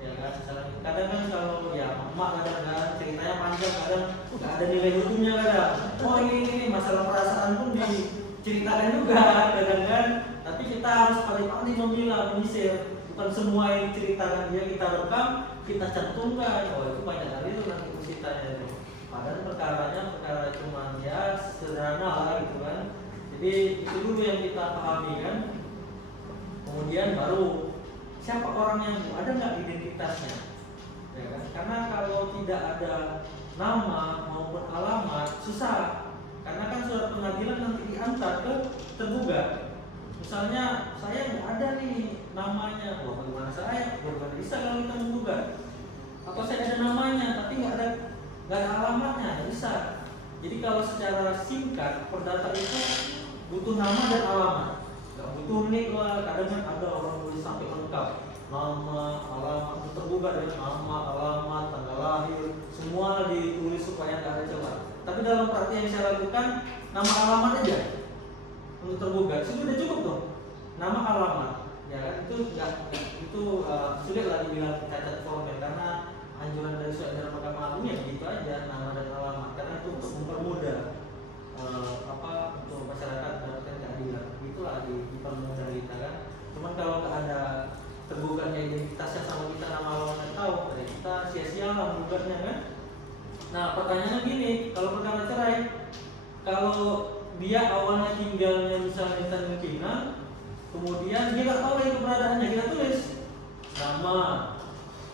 Ya kan, kadang kan kalau ya emak kadang ceritanya panjang, kadang nggak ada nilai hukumnya kadang. Oh ini masalah perasaan pun diceritakan juga kadang kan. Tapi kita harus paling memilah, menyisir. Bukan semua yang diceritakan dia kita rekam, kita cantumkan. Oh itu banyak kali itu nanti ceritanya itu. Padahal perkara cuma ya sederhana lah gitu kan. Jadi itu dulu yang kita pahami kan. Kemudian baru siapa orangnya, ada nggak identitasnya, ya kan? Karena kalau tidak ada nama maupun alamat susah, karena kan surat pengadilan nanti diantar ke tergugat. Misalnya saya nggak ada nih namanya, wah bagaimana bagaimana bisa kalau kita menggugat? Atau saya ada namanya tapi nggak ada alamatnya, nggak bisa. Jadi kalau secara singkat perdata itu butuh nama dan alamat. Gak butuh nik lah, kadang kan ada orang nulis sampai lengkap, nama, alamat, tergugat dengan nama, alamat, tanggal lahir, semua ditulis supaya gak ada celah. Tapi dalam praktik yang saya lakukan, nama alamat aja untuk tergugat, sudah cukup tuh, nama alamat. ya kan itu sulit lah dibilang cacat formil karena anjuran dari surat edaran Mahkamah Agung ya begitu aja, nama dan alamat, karena itu untuk mempermudah untuk masyarakat mendapatkan keadilan. Itulah dipermudah kita kan. Cuman kalau nggak ada tergugatnya identitasnya sama kita nama alamatnya tahu, ya kita sia-sia lah menggugatnya kan. Nah pertanyaannya gini, kalau perkara cerai, kalau dia awalnya tinggalnya misalnya di Tanjung Pinang, kemudian dia nggak tahu lagi keberadaannya, kita tulis nama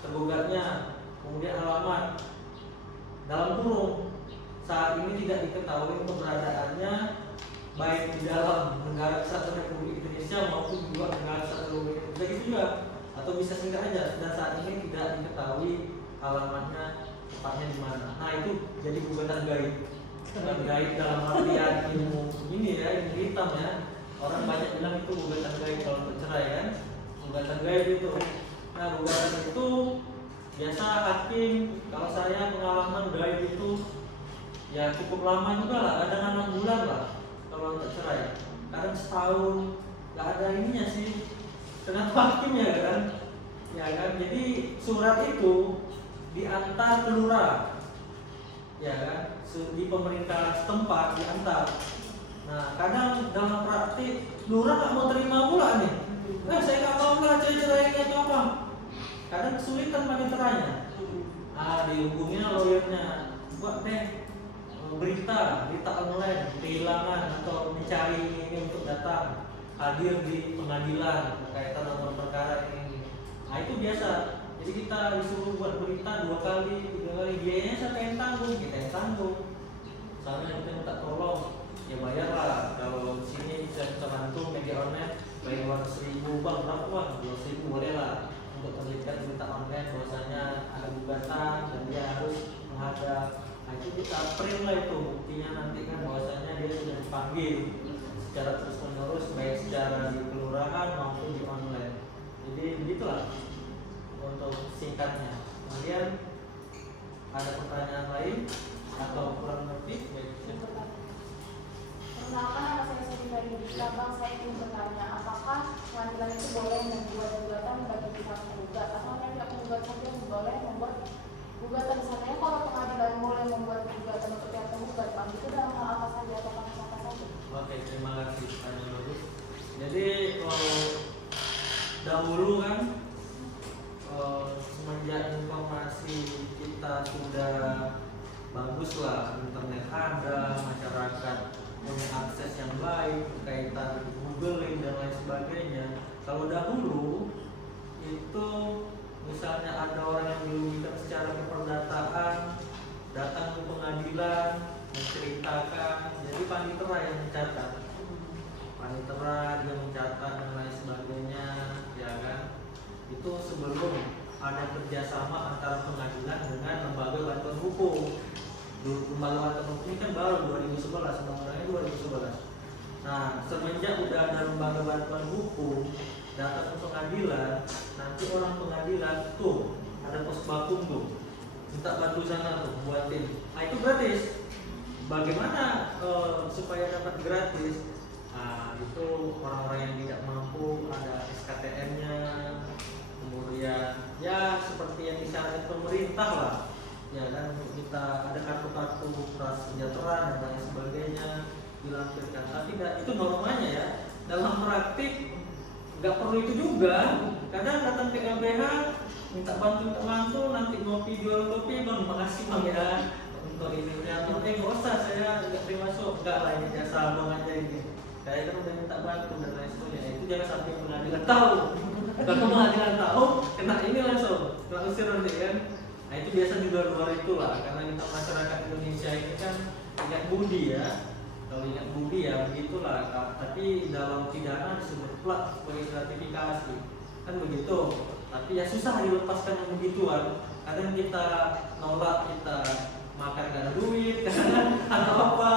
tergugatnya, kemudian alamat dalam kurung, saat ini tidak diketahui keberadaannya baik di dalam negara kesatuan Republik Indonesia maupun di luar negara kesatuan Republik Indonesia, gitu juga, atau bisa singkat aja, dan saat ini tidak diketahui alamatnya tepatnya di mana. Nah itu jadi gugatan gaib. Gugatan gaib dalam artian ilmu ini ya, ilmu hitam ya. Orang banyak bilang itu gugatan gaib kalau untuk cerai kan. Gugatan gaib itu. Nah gugatan itu biasa hakim, kalau saya pengalaman gaib itu ya cukup lama juga lah, kadang 6 bulan lah kalau untuk cerai. Kadang setahun, nggak ada ininya sih. Kenapa hakim ya kan? Ya kan. Jadi surat itu diantar ke lurah, ya kan, di pemerintah setempat diantar. Nah kadang dalam praktik lurah nggak mau terima pula nih, saya nggak mau lah cerai atau apa. Kadang kesulitan paniteranya. Dihubunginya lawyernya, buat deh berita online kehilangan atau mencari ini untuk datang hadir di pengadilan berkaitan nomor perkara ini. Nah itu biasa. Jadi kita disuruh buat berita 2 kali, 3 kali, biayanya siapa yang tanggung? Kita yang tanggung. Soalnya kita minta tolong, ya bayarlah. Kalau sini bisa bantu media online, bayar 200.000 bang, berapa bang? 200.000 boleh lah untuk terlibat berita online bahwasanya ada gugatan dan dia harus menghadap. Nah itu kita print lah itu buktinya nanti kan bahwasanya dia sudah dipanggil secara terus menerus baik secara di kelurahan maupun di online. Jadi begitulah untuk singkatnya. Kemudian ada pertanyaan lain atau kurang lebih? Perkenalkan, nama saya Siti Faridika. Bang, saya ingin bertanya, apakah pengadilan itu boleh membuat gugatan bagi pihak penggugat atau hanya pihak penggugat saja yang boleh membuat gugatan? Misalnya kalau pengadilan boleh membuat gugatan untuk pihak penggugat, Bang, itu dalam hal apa saja atau kasus apa saja? Oke, terima kasih pertanyaan bagus. Jadi kalau dahulu kan semenjak informasi kita sudah bagus lah, internet ada, masyarakat punya akses yang baik berkaitan googling dan lain sebagainya. Kalau dahulu itu misalnya ada orang yang dirugikan secara keperdataan datang ke pengadilan menceritakan, jadi panitera yang mencatat, panitera dia mencatat dan lain sebagainya, ya kan. Itu sebelum ada kerjasama antara pengadilan dengan lembaga bantuan hukum. Lembaga bantuan hukum ini kan baru 2011, undang-undangnya 2011. Nah, semenjak udah ada lembaga bantuan hukum datang ke pengadilan, nanti orang pengadilan tuh ada pos bakum tuh, minta bantu sana tuh buatin. Nah itu gratis. Bagaimana supaya dapat gratis? Nah, itu orang-orang yang tidak mampu ada SKTM-nya, kemudian ya seperti yang disyaratkan pemerintah lah, ya kan, untuk kita ada kartu-kartu prasejahtera dan lain sebagainya dilampirkan. Tapi itu normanya ya. Dalam praktik nggak perlu itu juga. Kadang datang ke LBH minta bantu, nanti ngopi jual kopi, bang makasih bang ya untuk ini atau nggak usah, saya nggak terima masuk, nggak lah ini jasa abang aja ini, saya kan udah minta bantu dan lain sebagainya. Itu jangan sampai pengadilan tahu. Kalau pengadilan tahu kena ini langsung kena usir nanti kan. Nah itu biasa di luar itulah, karena kita masyarakat Indonesia ini kan ingat budi ya. Kalau ingat budi ya begitulah. Tapi dalam pidana disebut plat sebagai gratifikasi kan begitu. Tapi ya susah dilepaskan yang begituan. Kadang kita nolak, kita makan gak ada duit, kadang atau apa,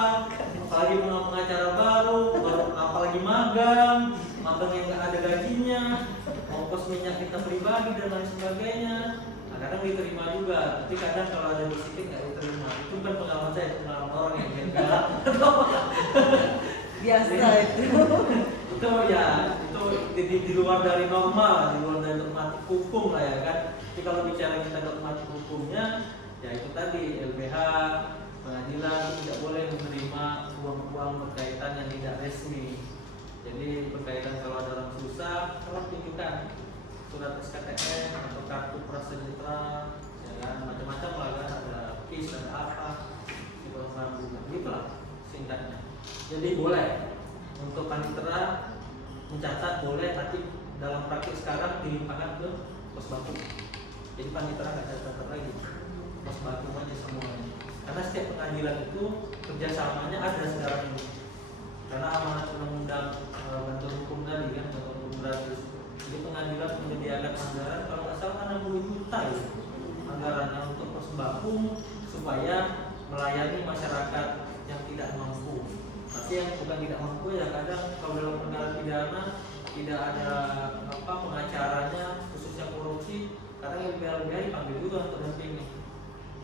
apalagi pengacara baru, apalagi magang yang gak ada gajinya, ongkos minyak kita pribadi dan lain sebagainya. Nah, kadang diterima juga, tapi kadang kalau ada sedikit gak diterima. Itu kan pengalaman saya, pengalaman orang yang enggak biasa itu. itu ya itu di luar dari normal, di luar dari normatif hukum lah ya kan. Jadi kalau bicara kita normatif hukumnya, ya itu tadi LBH pengadilan tidak boleh menerima uang-uang berkaitan yang tidak resmi. Jadi berkaitan kalau ada orang susah, kalau tunjukkan surat SKTN atau kartu prasejahtera, ya kan, macam-macam lah kan, ada KIS, ada apa, gitu lah singkatnya. Jadi boleh untuk panitera mencatat boleh, tapi dalam praktik sekarang dilimpahkan ke pos baku. Jadi panitera nggak catat lagi, pos baku aja semuanya. Karena setiap pengadilan itu kerjasamanya ada sekarang ini. Karena amanat undang-undang bantuan hukum tadi kan, bantuan hukum gratis. Jadi pengadilan menyediakan anggaran kalau nggak salah 60 juta ya, anggarannya untuk pos baku supaya melayani masyarakat yang tidak mampu. Tapi yang bukan tidak mampu ya kadang kalau dalam perkara pidana tidak ada pengacaranya, khususnya korupsi, kadang LBH dipanggil juga untuk dampingi.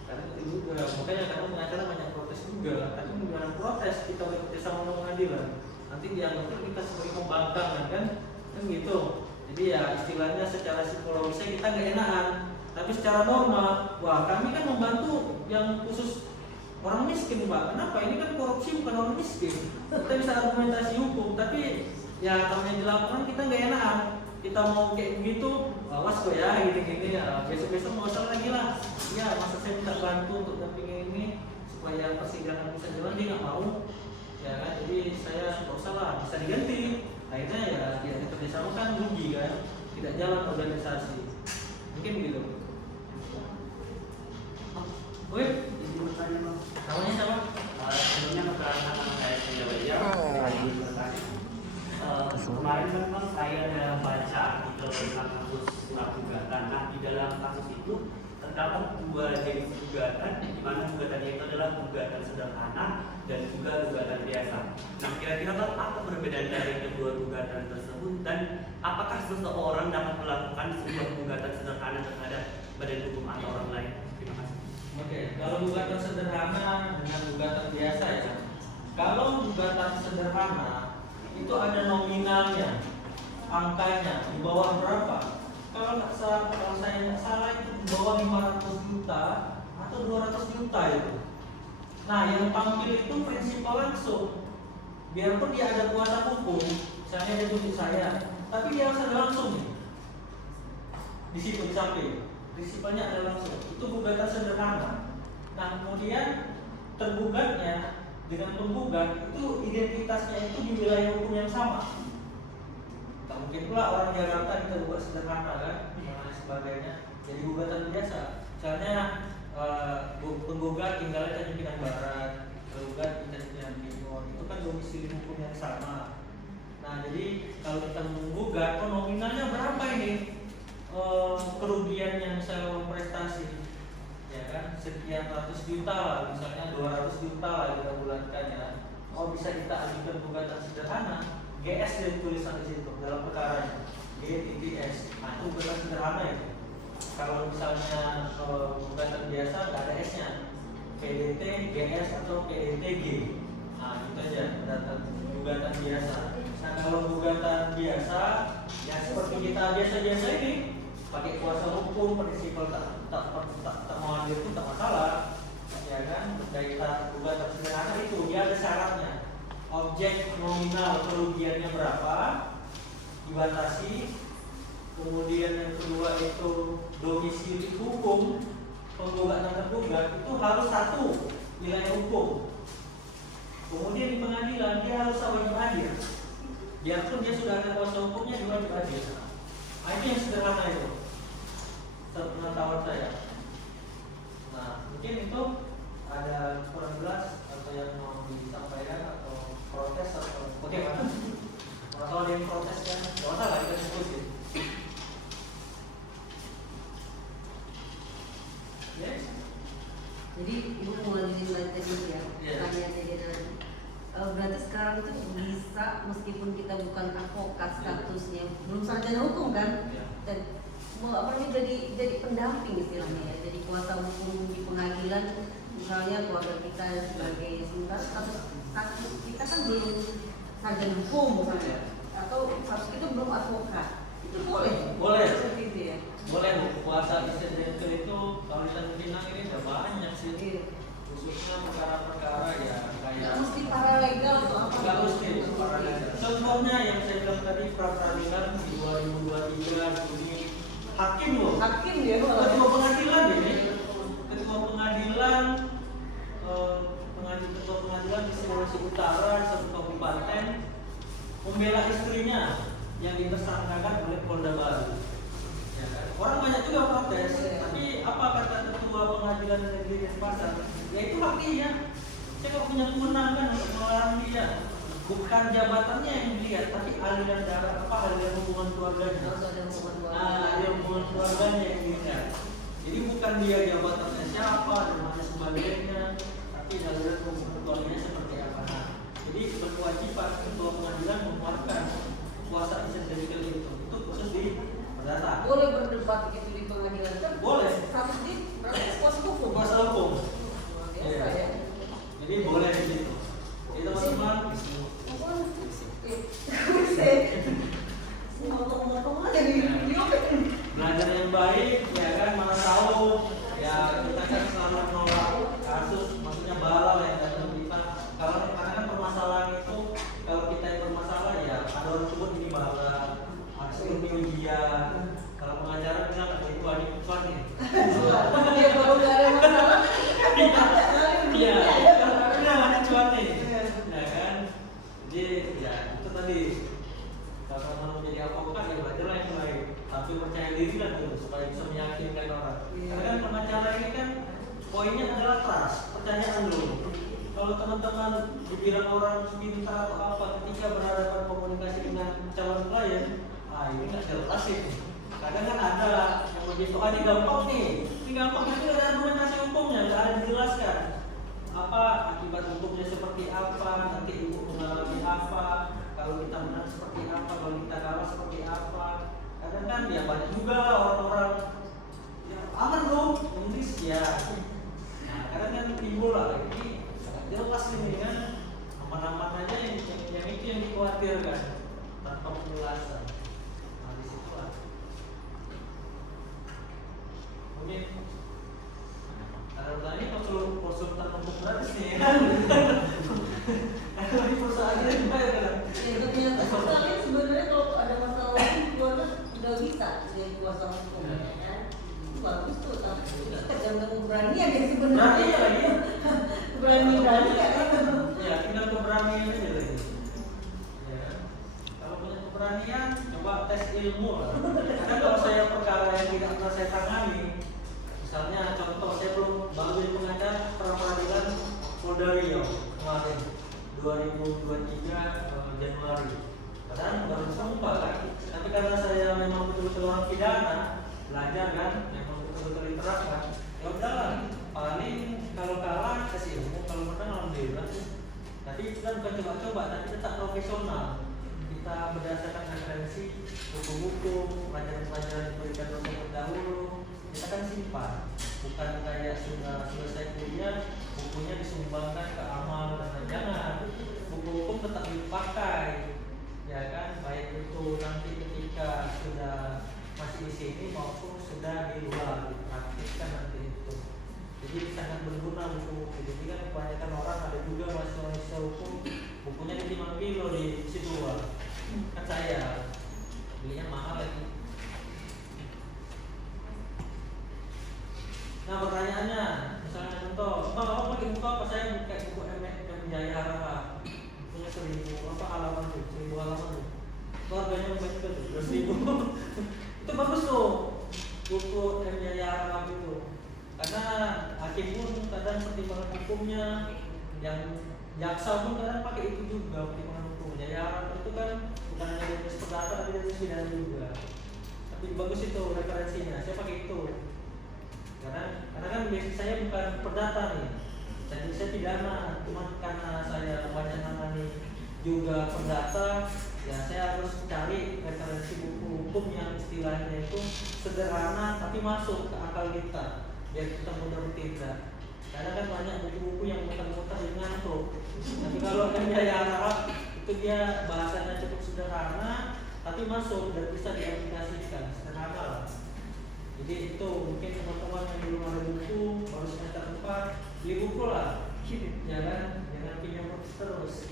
Karena itu juga, makanya kadang pengacara banyak protes juga. Tapi dengan protes kita bekerja sama dengan pengadilan, nanti dianggap kita sebagai pembangkang kan gitu. Jadi ya istilahnya secara psikologisnya kita nggak enakan. Tapi secara norma, wah kami kan membantu yang khusus orang miskin Pak. Kenapa? Ini kan korupsi bukan orang miskin. Kita bisa argumentasi hukum, tapi ya namanya di lapangan kita nggak enakan. Kita mau kayak begitu, awas kok ya gini-gini ya. Besok-besok mau usah lagi lah. Ya masa saya minta bantu untuk dampingin ini supaya persidangan bisa jalan, dia nggak mau. Ya kan, jadi saya nggak usah lah, bisa diganti. Akhirnya ya tidak kerjasama kan rugi kan, tidak jalan organisasi. Mungkin begitu. Wih, namanya siapa? Sebelumnya perkenalkan nama saya Sendawaya. Kemarin memang saya ada baca artikel tentang kasus surat gugatan. Nah, di dalam kasus itu terdapat dua jenis gugatan, di mana gugatannya itu adalah gugatan sederhana dan juga gugatan biasa. Nah, kira-kira apa perbedaan dari kedua gugatan tersebut dan apakah seseorang dapat melakukan sebuah gugatan sederhana terhadap badan hukum atau orang lain? Terima kasih. Oke, kalau gugatan sederhana dengan gugatan biasa ya. Kalau gugatan sederhana itu ada nominalnya, angkanya di bawah berapa? Kalau saya nggak salah itu di bawah 500 juta atau 200 juta itu. Nah, yang tampil itu prinsipal langsung. Biarpun dia ada kuasa hukum, misalnya dia tuntut saya, tapi dia harus ada langsung nih. Di situ di samping. Prinsipalnya ada langsung. Itu gugatan sederhana. Nah, kemudian tergugatnya dengan penggugat itu identitasnya itu di wilayah hukum yang sama. Tak mungkin pula orang Jakarta kita gugat sederhana kan, dan sebagainya. Jadi gugatan biasa. Misalnya penggugat tinggalnya Tanjung Pinang Barat, tergugat di Tanjung Pinang Timur. Itu kan domisili hukum yang sama. Nah, jadi kalau kita menggugat, nominalnya berapa ini? Kerugiannya misalnya uang prestasi, ya kan, sekian ratus juta lah, misalnya 200 juta lah kita bulatkan ya. Oh, bisa kita ajukan gugatan sederhana, GS yang tulisan di situ dalam perkaranya, GTS. Nah, itu gugatan sederhana itu. Kalau misalnya gugatan biasa nggak ada S-nya, PDT, GS atau PDTG. Nah, itu aja gugatan biasa. Nah, kalau gugatan biasa, ya seperti kita biasa-biasa ini, pakai kuasa hukum, prinsipal tak mau hadir pun tak masalah, ya kan? Berkaitan gugatan sederhana itu dia ada syaratnya. Objek nominal kerugiannya berapa dibatasi. Kemudian yang kedua itu domisili hukum penggugat dan tergugat itu harus satu wilayah hukum. Kemudian di pengadilan dia harus wajib hadir. Biarpun dia sudah ada kuasa hukumnya dia wajib hadir. Nah, itu yang sederhana itu. Pengetahuan saya. Nah, mungkin itu ada kurang jelas atau yang mau disampaikan atau protes atau bagaimana? Kalau ada yang protes kan, nggak masalah kita diskusi. Yes. Jadi ibu mau lanjutin lagi tadi ya, pertanyaan tadi tadi. Berarti sekarang itu bisa meskipun kita bukan advokat statusnya, belum sarjana hukum kan, dan jadi pendamping istilahnya ya, jadi kuasa hukum di pengadilan, misalnya keluarga kita sebagai sementara status kita kan belum sarjana hukum misalnya, atau hakim loh. Hakim ya. Ketua pengadilan ini. Ketua pengadilan ketua pengadilan di Sulawesi Utara satu kabupaten membela istrinya yang ditersangkakan oleh Polda Bali. Ya kan? Orang banyak juga protes, tapi apa kata ketua pengadilan negeri Denpasar? Ya itu haknya. Saya nggak punya kewenangan untuk melarang dia. Bukan jabatannya yang dilihat, tapi aliran darah aliran hubungan keluarganya. Aliran hubungan keluarganya yang dilihat. Jadi bukan dia jabatannya siapa dan mana sebagainya, tapi aliran hubungan keluarganya seperti apa. Jadi berkewajiban ketua pengadilan mengeluarkan kuasa insentif itu khusus di perdata. Boleh berdebat gitu di pengadilan kan? Boleh. Harus di kuasa hukum. Kuasa hukum. Biasa ya. Jadi boleh di situ. Jadi teman-teman Ngomong-ngomong aja di video. belajar yang baik, ya kan, mana tahu ya kita kan selalu menolak kasus, maksudnya balal yang datang kita. Karena kan permasalahan itu kalau kita yang bermasalah ya ada orang sebut ini balal, ada ini ujian. Kalau pengacara bilang itu ada kecuan nih. Dia baru gak ada masalah. Iya, karena ada cuan nih, ya kan. Jadi ya itu tadi. Kalau mau menjadi advokat ya belajarlah yang baik, tapi percaya diri lah dulu supaya bisa meyakinkan orang. Karena kan pengacara ini kan poinnya adalah trust, percayaan dulu. Kalau teman-teman dibilang orang pintar atau apa, ketika berhadapan komunikasi dengan calon klien, ini nggak jelas ini. Kadang kan ada yang begitu, ini gampang nih, ini gampang itu ada argumentasi hukumnya, nggak ada dijelaskan apa akibat hukumnya seperti apa, nanti ibu mengalami apa, kalau kita menang seperti apa, kalau kita kalah seperti apa. Kadang kan ya banyak juga orang-orang yang aman dong, yang ya. Nah, kadang kan timbul lah ini jelas ini kan aman-aman aja yang itu yang dikhawatirkan tanpa penjelasan. Nah disitulah mungkin ada tadi konsultan untuk gratis nih kan. Kalau di perusahaan ini bayar kan? Ya ternyata kalian sebenarnya kalau ada masalah keluarga udah bisa jadi kuasa hukum ya kan? Itu bagus tuh, tapi tergantung keberanian ya sebenarnya. Berani lagi. Berani ya kan? Ya tinggal keberanian aja lagi. Ya. Kalau punya keberanian, coba tes ilmu lah. Karena kalau saya perkara yang tidak pernah saya tangani, misalnya contoh saya belum baru jadi pengacara peradilan Polda Riau kemarin 2023 Januari. Padahal baru sumpah kan. Tapi karena saya memang betul-betul orang pidana, belajar kan, memang betul-betul literat kan. Ya udahlah, paling kalau kalah kasih ilmu, kalau menang alhamdulillah. Tapi itu kan bukan coba-coba, tapi tetap profesional. Kita berdasarkan referensi buku-buku, pelajaran-pelajaran yang diberikan dosen terdahulu. Kita kan simpan, bukan kayak sudah selesai kuliah bukunya disumbangkan ke amal dan jangan. Buku hukum tetap dipakai, ya kan, baik itu nanti ketika sudah masih di sini maupun sudah di luar dipraktikkan nanti itu. Jadi sangat berguna buku. Jadi kan kebanyakan orang ada juga mahasiswa hukum bukunya di 5 kilo di situ kan saya belinya mahal lagi. Nah pertanyaannya, misalnya contoh, Bang, kamu pakai buku apa? Saya pakai buku M. Jaya Haraka, punya 1000 halaman tuh, 1000 halaman tuh. Keluarganya membaca tuh, 2.000. Itu bagus tuh, buku M. Jaya Haraka itu. Karena hakim pun kadang pertimbangan hukumnya, yang jaksa pun kadang pakai itu juga pertimbangan hukum. Jaya Haraka itu kan bukan hanya dari perdata, tapi dari pidana juga. Tapi bagus itu referensinya, saya pakai itu. Karena kan basic saya bukan perdata nih, jadi saya pidana. Cuma karena saya banyak nangani juga perdata, ya saya harus cari referensi buku hukum yang istilahnya itu sederhana tapi masuk ke akal kita, biar kita mudah bertindak. Karena kan banyak buku-buku yang muter-muter di ngantuk. Tapi kalau yang Jaya Arab itu dia bahasanya cukup sederhana tapi masuk dan bisa diaplikasikan, sederhana lah. Jadi itu mungkin teman-teman yang belum ada buku baru semester 4 beli buku lah, jangan pinjam terus.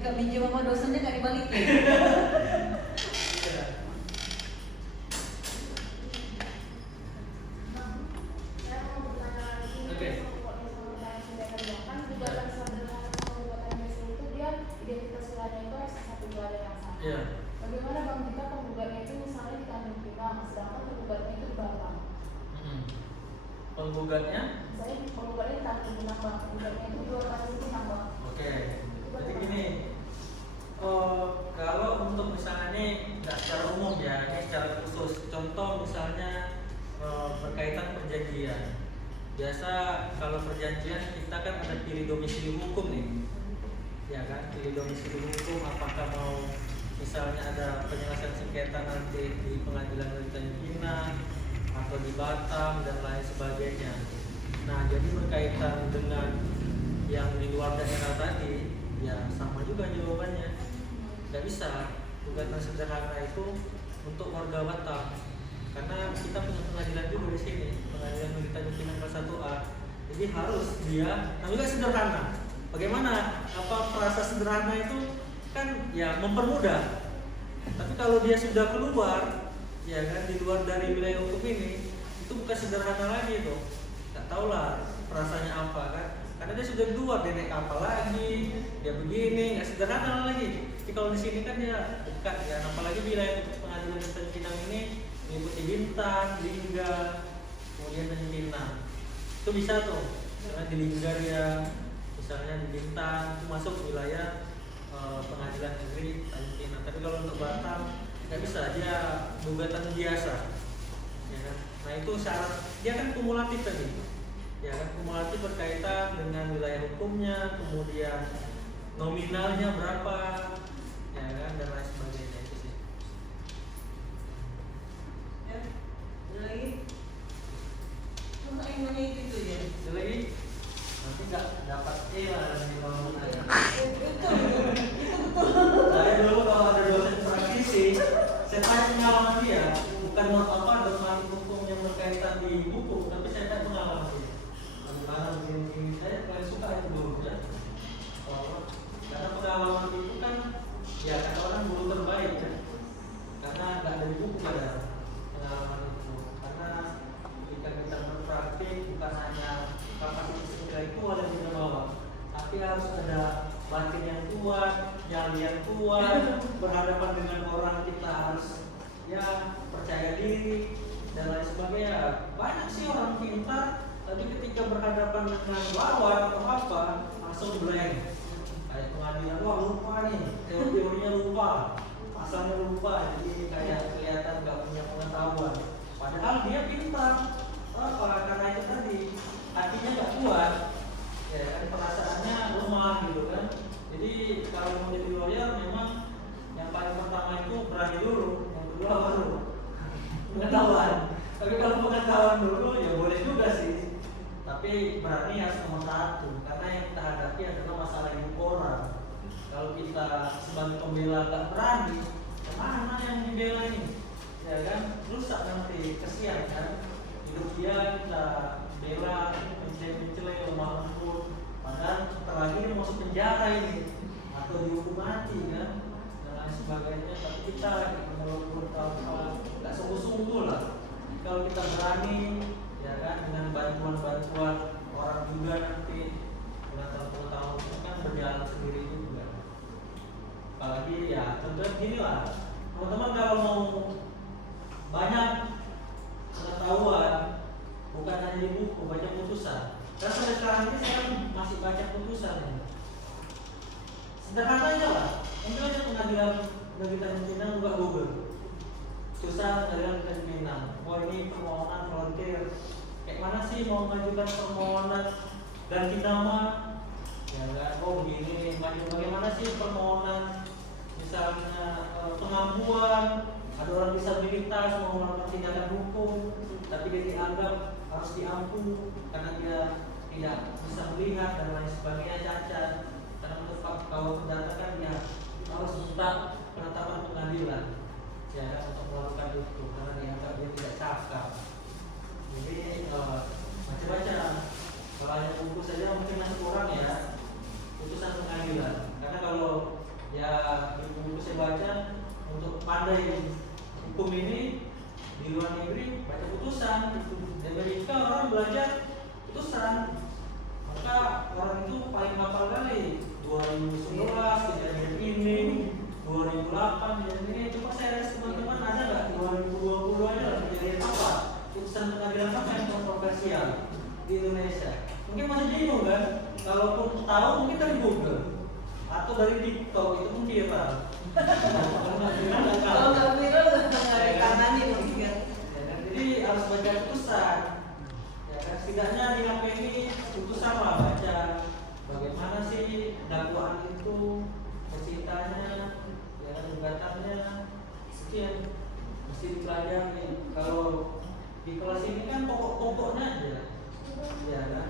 Nggak pinjam sama dosennya nggak dibalikin. Iya. Bagaimana bang jika penggugatnya itu misalnya di Tanjung Pinang, sedangkan penggugatnya itu di Batam? Penggugatnya? Misalnya penggugatnya di Tanjung Pinang bang, penggugatnya itu di luar Tanjung Pinang bang. Oke. Jadi gini, kalau untuk misalnya ini nggak secara umum ya, ini secara khusus. Contoh misalnya berkaitan perjanjian. Biasa kalau perjanjian kita kan ada pilih domisili hukum nih, ya kan? Pilih domisili hukum. Apakah mau misalnya ada penyelesaian sengketa nanti di pengadilan negeri Tanjung Pinang atau di Batam dan lain sebagainya. Nah, jadi berkaitan dengan yang di luar daerah tadi, ya sama juga jawabannya. Nggak bisa gugatan sederhana itu untuk warga Batam, karena kita punya pengadilan juga di sini, pengadilan negeri Tanjung Pinang kelas 1A. Jadi harus dia, nah juga sederhana. Bagaimana? Apa frasa sederhana itu kan ya mempermudah. Tapi kalau dia sudah keluar, ya kan di luar dari wilayah hukum ini, itu bukan sederhana lagi tuh. Nggak tahu lah rasanya apa kan? Karena dia sudah keluar, dia naik apa lagi, dia begini, nggak sederhana lagi. Tapi kalau di sini kan dia dekat ya, apalagi wilayah pengadilan Tanjung Pinang ini meliputi Bintan, Lingga, kemudian Tanjung Pinang. Itu bisa tuh, misalnya di Lingga dia, misalnya di Bintan itu masuk wilayah pengadilan negeri Tanjung Pinang. Tapi kalau untuk Batam nggak bisa, dia gugatan biasa. Ya kan? Nah itu syarat, dia kan kumulatif tadi. Ya kan, kumulatif berkaitan dengan wilayah hukumnya, kemudian nominalnya berapa, ya kan, dan lain sebagainya itu sih. Ya, ada lagi? Cuma yang mana itu ya? Ada lagi? Nanti nggak dapat lah nanti kalau menanya. Saya dulu kalau ada dosen praktisi, saya tanya pengalaman dia, bukan apa dogmatik hukum yang berkaitan di buku, tapi saya tanya pengalaman dia. Bagaimana begini saya paling suka itu dulu ya. Karena pengalaman itu kan ya kata orang guru terbaik ya. Karena nggak ada di buku pada pengalaman itu. Karena ketika kita berpraktik bukan hanya kapasitas intelektual yang kita bawa, tapi harus ada batin yang kuat, nyali yang kuat, berhadapan dengan orang kita harus ya percaya diri dan lain sebagainya. Banyak sih orang pintar, tapi ketika berhadapan dengan lawan atau apa langsung blank. Kayak pengadilan, wah lupa nih, teorinya lupa, pasalnya lupa, jadi kayak kelihatan nggak punya pengetahuan. Padahal dia pintar, apa? Karena itu tadi hatinya nggak kuat, ya kan perasaannya lemah gitu kan. Jadi kalau mau jadi lawyer memang yang paling pertama itu berani dulu, yang kedua baru pengetahuan. Tapi kalau pengetahuan dulu ya boleh juga sih. Tapi berani harus nomor satu, karena yang kita hadapi adalah masalah hidup orang. Kalau kita sebagai pembela nggak berani, kemana yang dibela ini? Ya kan, rusak nanti, kesian kan. Hidup dia kita bela, mencela, lemah lembut. Padahal sebentar lagi dia masuk penjara ini, atau dihukum mati kan, dan lain sebagainya. Tapi kita menurut nggak sungguh-sungguh lah. Kalau kita berani, ya kan, dengan bantuan orang juga nanti dengan tahun-tahun itu kan berjalan sendiri juga. Apalagi ya contohnya gini lah, teman-teman kalau mau banyak pengetahuan bukan hanya di buku, baca putusan. Dan sampai sekarang ini saya masih baca putusan ini. Sederhana aja lah, ambil aja pengadilan negeri Tanjung Pinang, buka Google. Putusan pengadilan Tanjung Pinang. Oh ini permohonan volunteer. Kayak mana sih mau mengajukan permohonan ganti nama? Ya kan, oh begini. Bagaimana sih permohonan misalnya pengampuan, ada orang disabilitas mau melakukan tindakan hukum, tapi dia dianggap harus diampun karena dia tidak bisa melihat dan lain sebagainya, cacat. Karena menurut kalau perdata kan dia harus minta penetapan pengadilan, ya kan, untuk melakukan itu karena dianggap dia tidak cakap. Jadi baca-baca, kalau hanya buku saja mungkin masih kurang ya, putusan pengadilan. Karena kalau ya di buku saya baca, untuk pandai hukum ini di luar negeri baca putusan. Di Amerika orang belajar putusan, maka orang itu paling hafal kali 2011 kejadian ini, 2008 bingung kan, kalaupun tahu mungkin dari Google atau dari TikTok itu pun viral. Kalau nggak viral nggak ditangani mungkin. Jadi harus baca putusan. Ya kan, setidaknya di HP ini putusan lah baca bagaimana sih dakwaan itu, ceritanya, ya gugatannya, sekian mesti dipelajari. Kalau di kelas ini kan pokok-pokoknya aja, ya kan.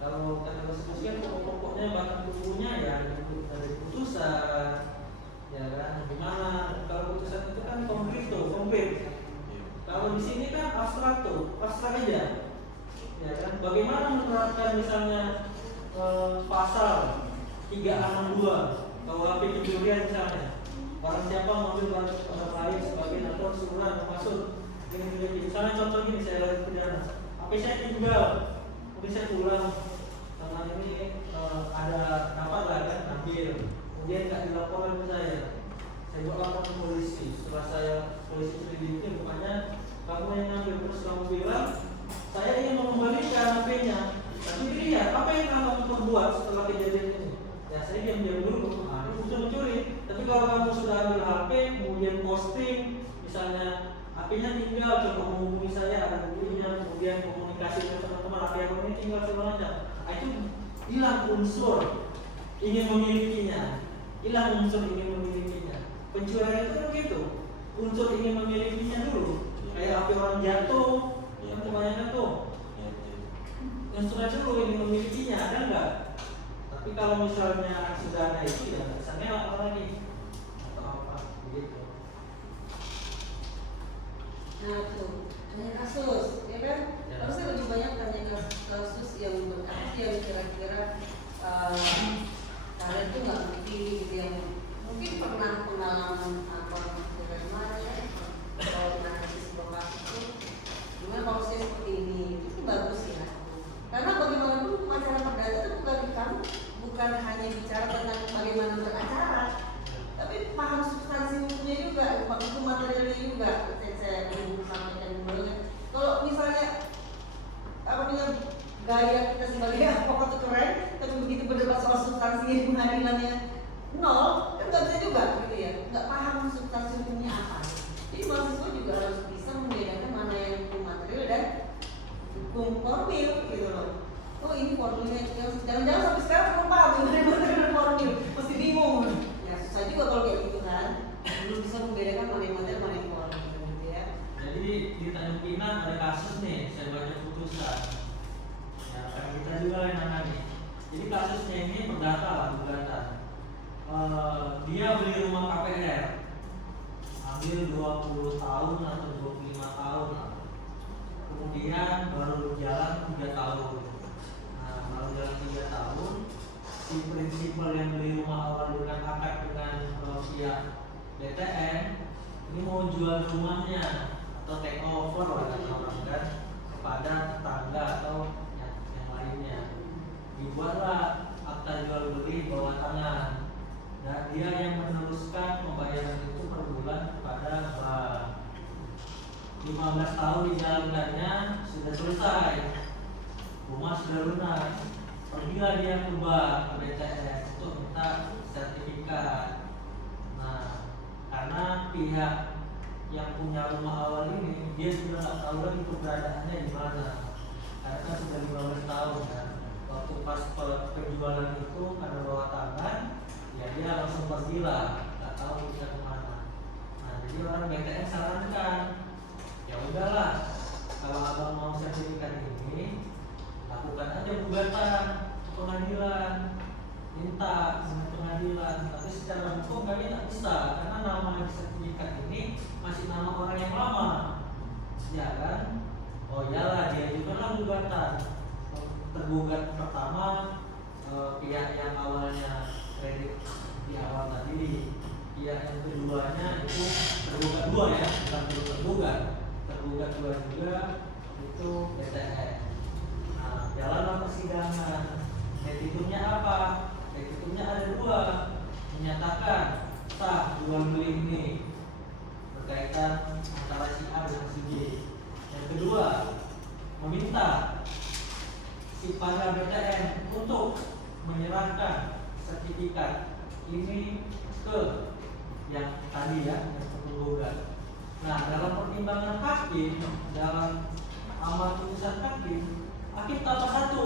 Kalau kata konstitusi kan pokok-pokoknya bahkan bukunya ya dari putusan, ya kan. Gimana kalau putusan itu kan konkret tuh, konkret. Kalau di sini kan abstrak tuh, abstrak aja, ya kan. Bagaimana menerapkan misalnya pasal 362 KUHP pencurian misalnya, barang siapa mengambil barang orang lain sebagai atau suruhan maksud ini misalnya contoh gini, saya lagi pidana, HP saya tinggal, mungkin saya pulang karena ini ada dapat lah kan, ambil, kemudian nggak dilaporkan ke saya buat lapor ke polisi. Setelah saya polisi selidiki, rupanya kamu yang ngambil, terus kamu bilang saya ingin mengembalikan HP-nya. Tapi dilihat apa yang kamu perbuat setelah kejadian ini. Ya saya diam-diam dulu, itu sudah mencuri. Tapi kalau kamu sudah ambil HP, kemudian posting, misalnya HP-nya tinggal, coba menghubungi saya, ada buktinya, kemudian komunikasi dengan teman-teman, HP yang ini tinggal segala macam. Itu hilang unsur ingin memilikinya, hilang unsur ingin memilikinya. Pencurian itu kan begitu, unsur ingin memilikinya dulu. Kayak HP orang jatuh, yang kebanyakan tuh. Instrumen dulu ingin memilikinya, ada enggak? Tapi kalau misalnya sudah ada itu ya nggak bisa ngelak lagi atau apa begitu. Nah tuh, tanya kasus, ya kan? Ya. Harusnya lebih banyak tanya kasus yang berarti yang kira-kira kalian tuh nggak ngerti gitu, yang mungkin pernah pengalaman apa dari mana ya? Kalau pernah kasih sebuah kasus itu, gimana kalau saya seperti ini, itu bagus ya. Karena bagaimanapun masalah perdata itu bukan hanya bicara tentang bagaimana beracara, tapi paham substansi hukumnya juga, hukum materialnya juga. Saya sampaikan dulu. Kalau misalnya gaya kita sebagai advokat itu keren, tapi begitu berdebat soal substansi pengadilannya nol, kan nggak bisa juga gitu ya, nggak paham substansi hukumnya apa. Jadi mahasiswa juga harus bisa membedakan mana yang hukum material dan hukum formil gitu loh. Oh ini formilnya, jangan-jangan sampai sekarang belum paham gimana material formil, mesti bingung. Ya susah juga kalau kayak gitu kan, belum bisa membedakan mana yang material mana yang formil gitu ya. Jadi di Tanjung Pinang ada kasus nih, saya baca putusan. Ya kan kita juga yang nangani. Jadi kasusnya ini perdata lah, gugatan. Dia beli rumah KPR, ambil 20 tahun atau 25 tahun lah. Kemudian baru jalan 3 tahun. Nah, baru jalan 3 tahun, si prinsipal yang beli rumah awal dengan akad dengan pihak BTN ini mau jual rumahnya atau take over lah kata orang kan, kepada tetangga atau yang lainnya. Dibuatlah akta jual beli bawah tangan, dan dia yang meneruskan pembayaran itu per bulan kepada bank. 15 tahun dijalankannya sudah selesai, rumah sudah lunas. Pergilah dia ke bank, ke BTS untuk minta sertifikat. Nah, karena pihak yang punya rumah awal ini dia sudah nggak tahu lagi keberadaannya di mana, karena kan sudah 15 tahun kan. Waktu pas penjualan itu karena bawah tangan, ya dia langsung pergilah, nggak tahu bisa kemana. Nah, jadi orang BTN sarankan, ya udahlah, kalau abang mau sertifikat ini, lakukan aja gugatan ke pengadilan, minta ke pengadilan. Tapi secara hukum kami tidak bisa, karena nama sertifikat ini masih nama orang yang lama, ya kan? Oh iyalah, dia juga lah gugatan. Tergugat pertama pihak yang awalnya kredit di awal tadi, pihak yang keduanya itu tergugat dua ya, bukan tergugat. Tergugat dua juga itu BTN. Nah, jalanlah persidangan. Petitumnya apa? Petitumnya ada dua, menyatakan sah jual beli ini berkaitan antara si A dan si B. Yang kedua, meminta si pada BTN menyerahkan sertifikat ini ke yang tadi ya, yang penggugat. Nah, dalam pertimbangan hakim, dalam amal putusan hakim tambah satu.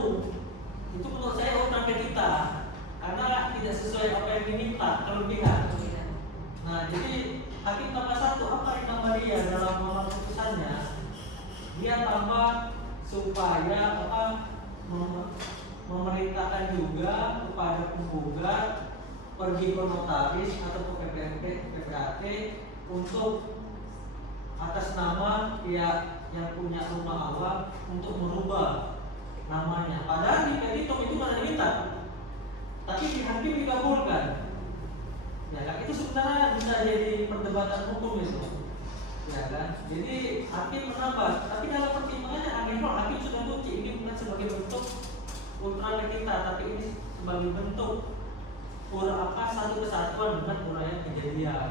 Itu menurut saya orang kita, karena tidak sesuai apa yang diminta, kelebihan. Nah, jadi hakim tambah satu, apa yang tambah dia dalam amal putusannya? Dia tambah supaya memerintahkan juga kepada penggugat pergi ke notaris atau ke PPAT untuk atas nama pihak yang punya rumah awak untuk merubah namanya. Padahal di petitum itu mana diminta, tapi di hakim dikabulkan. Ya kan, itu sebenarnya bisa jadi perdebatan hukum itu. Ya kan, jadi hakim menambah, tapi dalam pertimbangannya hakim sudah uji ini bukan sebagai bentuk ultra kita, tapi ini sebagai bentuk satu kesatuan dengan uraian kejadian.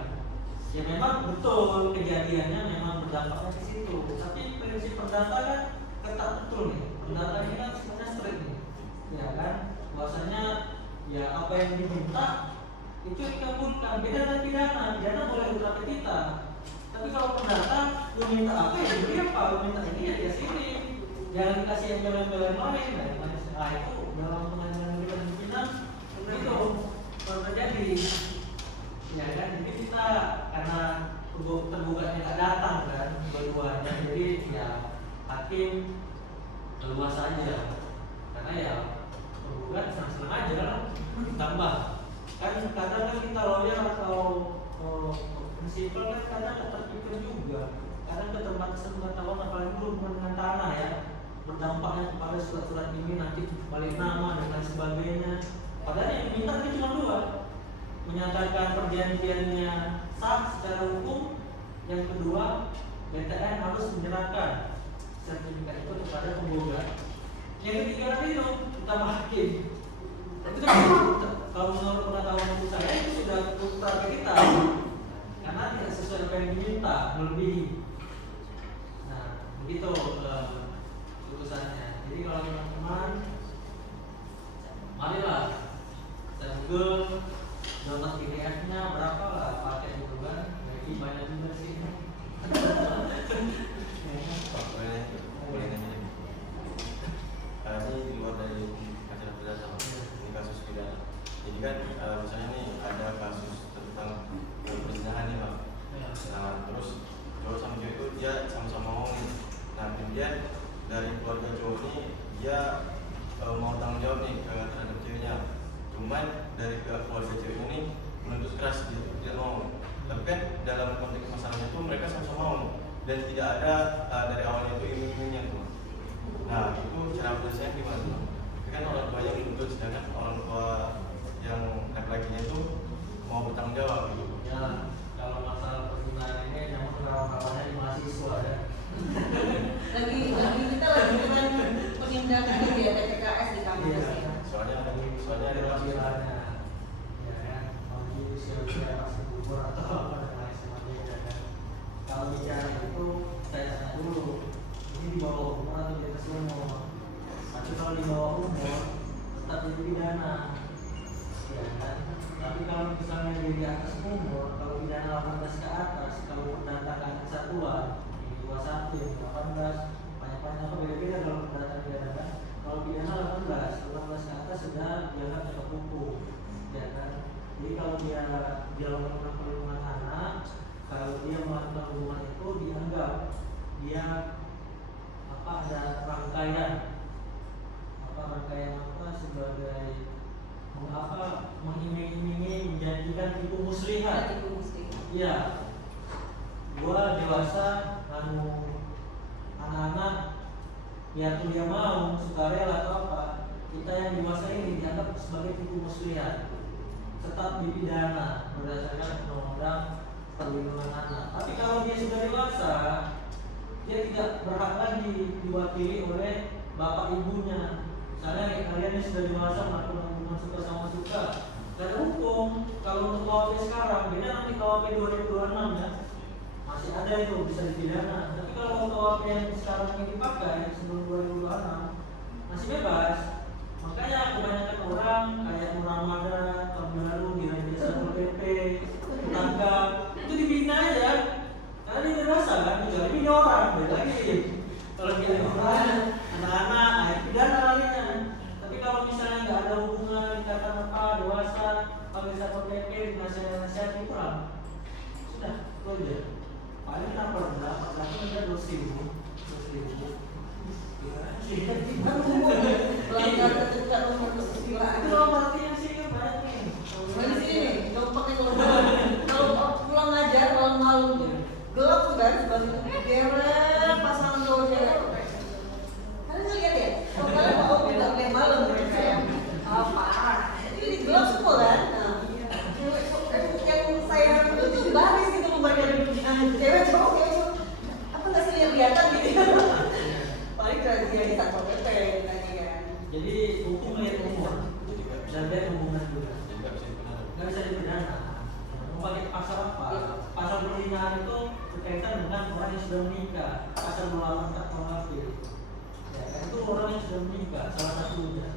Ya memang betul kejadiannya memang berdampaknya di situ, tapi prinsip perdata kan ketat betul nih. Perdata ini kan sebenarnya strict nih, ya kan, bahwasanya ya apa yang diminta itu dikabulkan. Beda dengan pidana boleh ultra kita. Tapi kalau perdata, lu minta apa ya diberi apa, lu minta ini ya dia sini, jangan dikasih yang belen-belen lain. Nah itu dalam pengadilan negeri Pinang itu terjadi, ya kan. Jadi kita karena tergugatnya nggak datang kan dua-duanya, jadi ya hakim leluas saja, karena ya tergugat senang-senang aja lah. Tambah kan kadang kan kita lawyer atau prinsipal kan kadang terpikir juga, kadang keterbatasan pengetahuan apalagi berhubungan dengan tanah ya, berdampaknya kepada surat-surat ini nanti balik nama dan lain sebagainya. Padahal yang diminta ini cuma dua, menyatakan perjanjiannya sah secara hukum, yang kedua BTN harus menyerahkan sertifikat itu kepada penggugat. Yang ketiga tadi itu utama hakim. Itu kan kalau menurut pengetahuan saya itu sudah ultra kita, karena tidak sesuai apa yang diminta, melebihi. Nah, begitu putusannya. Jadi kalau teman-teman, marilah saya Google download PDF-nya berapa lah pakai gitu kan. Jadi banyak juga sih. Boleh nanya. Ini di luar dari acara pidana, ini kasus pidana. Jadi kan misalnya nih ada kasus tentang perzinahan nih Pak. Nah terus cowok sama cewek itu dia sama-sama mau nih. Nah kemudian dari keluarga cowok ini dia mau tanggung jawab nih terhadap ceweknya. Cuman dari pihak keluarga cewek ini menuntut keras gitu, tidak mau. Tapi kan dalam konteks masalahnya itu mereka sama-sama mau dan tidak ada dari awalnya itu iming-imingnya tuh. Nah itu cara penyelesaian gimana tuh? Kan orang tua yang menuntut, sedangkan orang tua yang laki-lakinya itu mau bertanggung jawab gitu. Ya kalau masalah perzinaan ini yang rawan-rawannya di mahasiswa ya. lagi kita lagi dengan penindakan gitu ya PPKS di kampus. Soalnya ada panggilannya, ya kan, bagi usia pasti gugur atau apa dan lain sebagainya kan. Kalau bicara itu saya tanya dulu, ini di bawah umur atau di atas umur? Tapi kalau di bawah umur tetap jadi pidana, ya kan. Tapi kalau misalnya dia di atas umur, kalau pidana 18 ke atas, kalau perdatakan kesatuan, ini 21, ini 18, banyak-banyak apa beda-beda kalau perdata pidana. Kalau pidana 18 ke atas sudah dianggap cacat hukum, ya kan. Jadi kalau dia melakukan perlindungan anak, kalau dia melakukan hubungan itu dianggap dia ada rangkaian sebagai mengiming-imingi menjanjikan tipu muslihat. Iya, gua dewasa anak-anak ya tuh dia mau sukarela atau apa, kita yang dewasa ini dianggap sebagai tipu muslihat, tetap dipidana berdasarkan undang-undang perlindungan anak. Tapi kalau dia sudah dewasa, dia tidak berhak lagi diwakili oleh bapak ibunya. Misalnya kalian yang sudah dewasa melakukan hubungan suka sama suka, dan hukum kalau untuk KUHP sekarang beda nanti KUHP 2026 ya, masih ada itu bisa dipidana. Tapi kalau KUHP yang sekarang ini dipakai sebelum 2026 masih bebas. Makanya kebanyakan orang kayak Muhammadiyah, Terbaru, Diraja Satpol PP, tetangga itu dibina aja. Karena dia dirasa kan, juga ini orang, beda lagi. Kalau dia orang, anak-anak, pidana larinya. Tapi kalau misalnya nggak ada hubungan, dikatakan apa, dewasa, panggil Satpol PP, nasihat kurang, sudah, itu aja. Paling apa berapa? Tapi ada 2.000. Pelanggar ketentuan nomor kesusilaan. Itu loh artinya sih kan banyak nih. Mana sih nih? Kalau pakai kalau pulang ngajar malam-malam gelap tuh kan, geret pasangan cowok cewek. Kalian lihat ya? Kalau kalian mau udah kayak malam gitu saya. Parah. Ini gelap semua kan? Nah, yang saya itu baris gitu membaca cewek cowok apa nggak sih lihat-lihatan gitu? Paling razia di Satpol PP tadi kan. Jadi hukum melihat umur dan lihat hubungan juga. Nggak bisa dipidana. Mau pakai pasal apa? Pasal perlindungan itu berkaitan dengan orang yang sudah menikah. Pasal 28 KUHP. Ya kan itu orang yang sudah menikah salah satunya.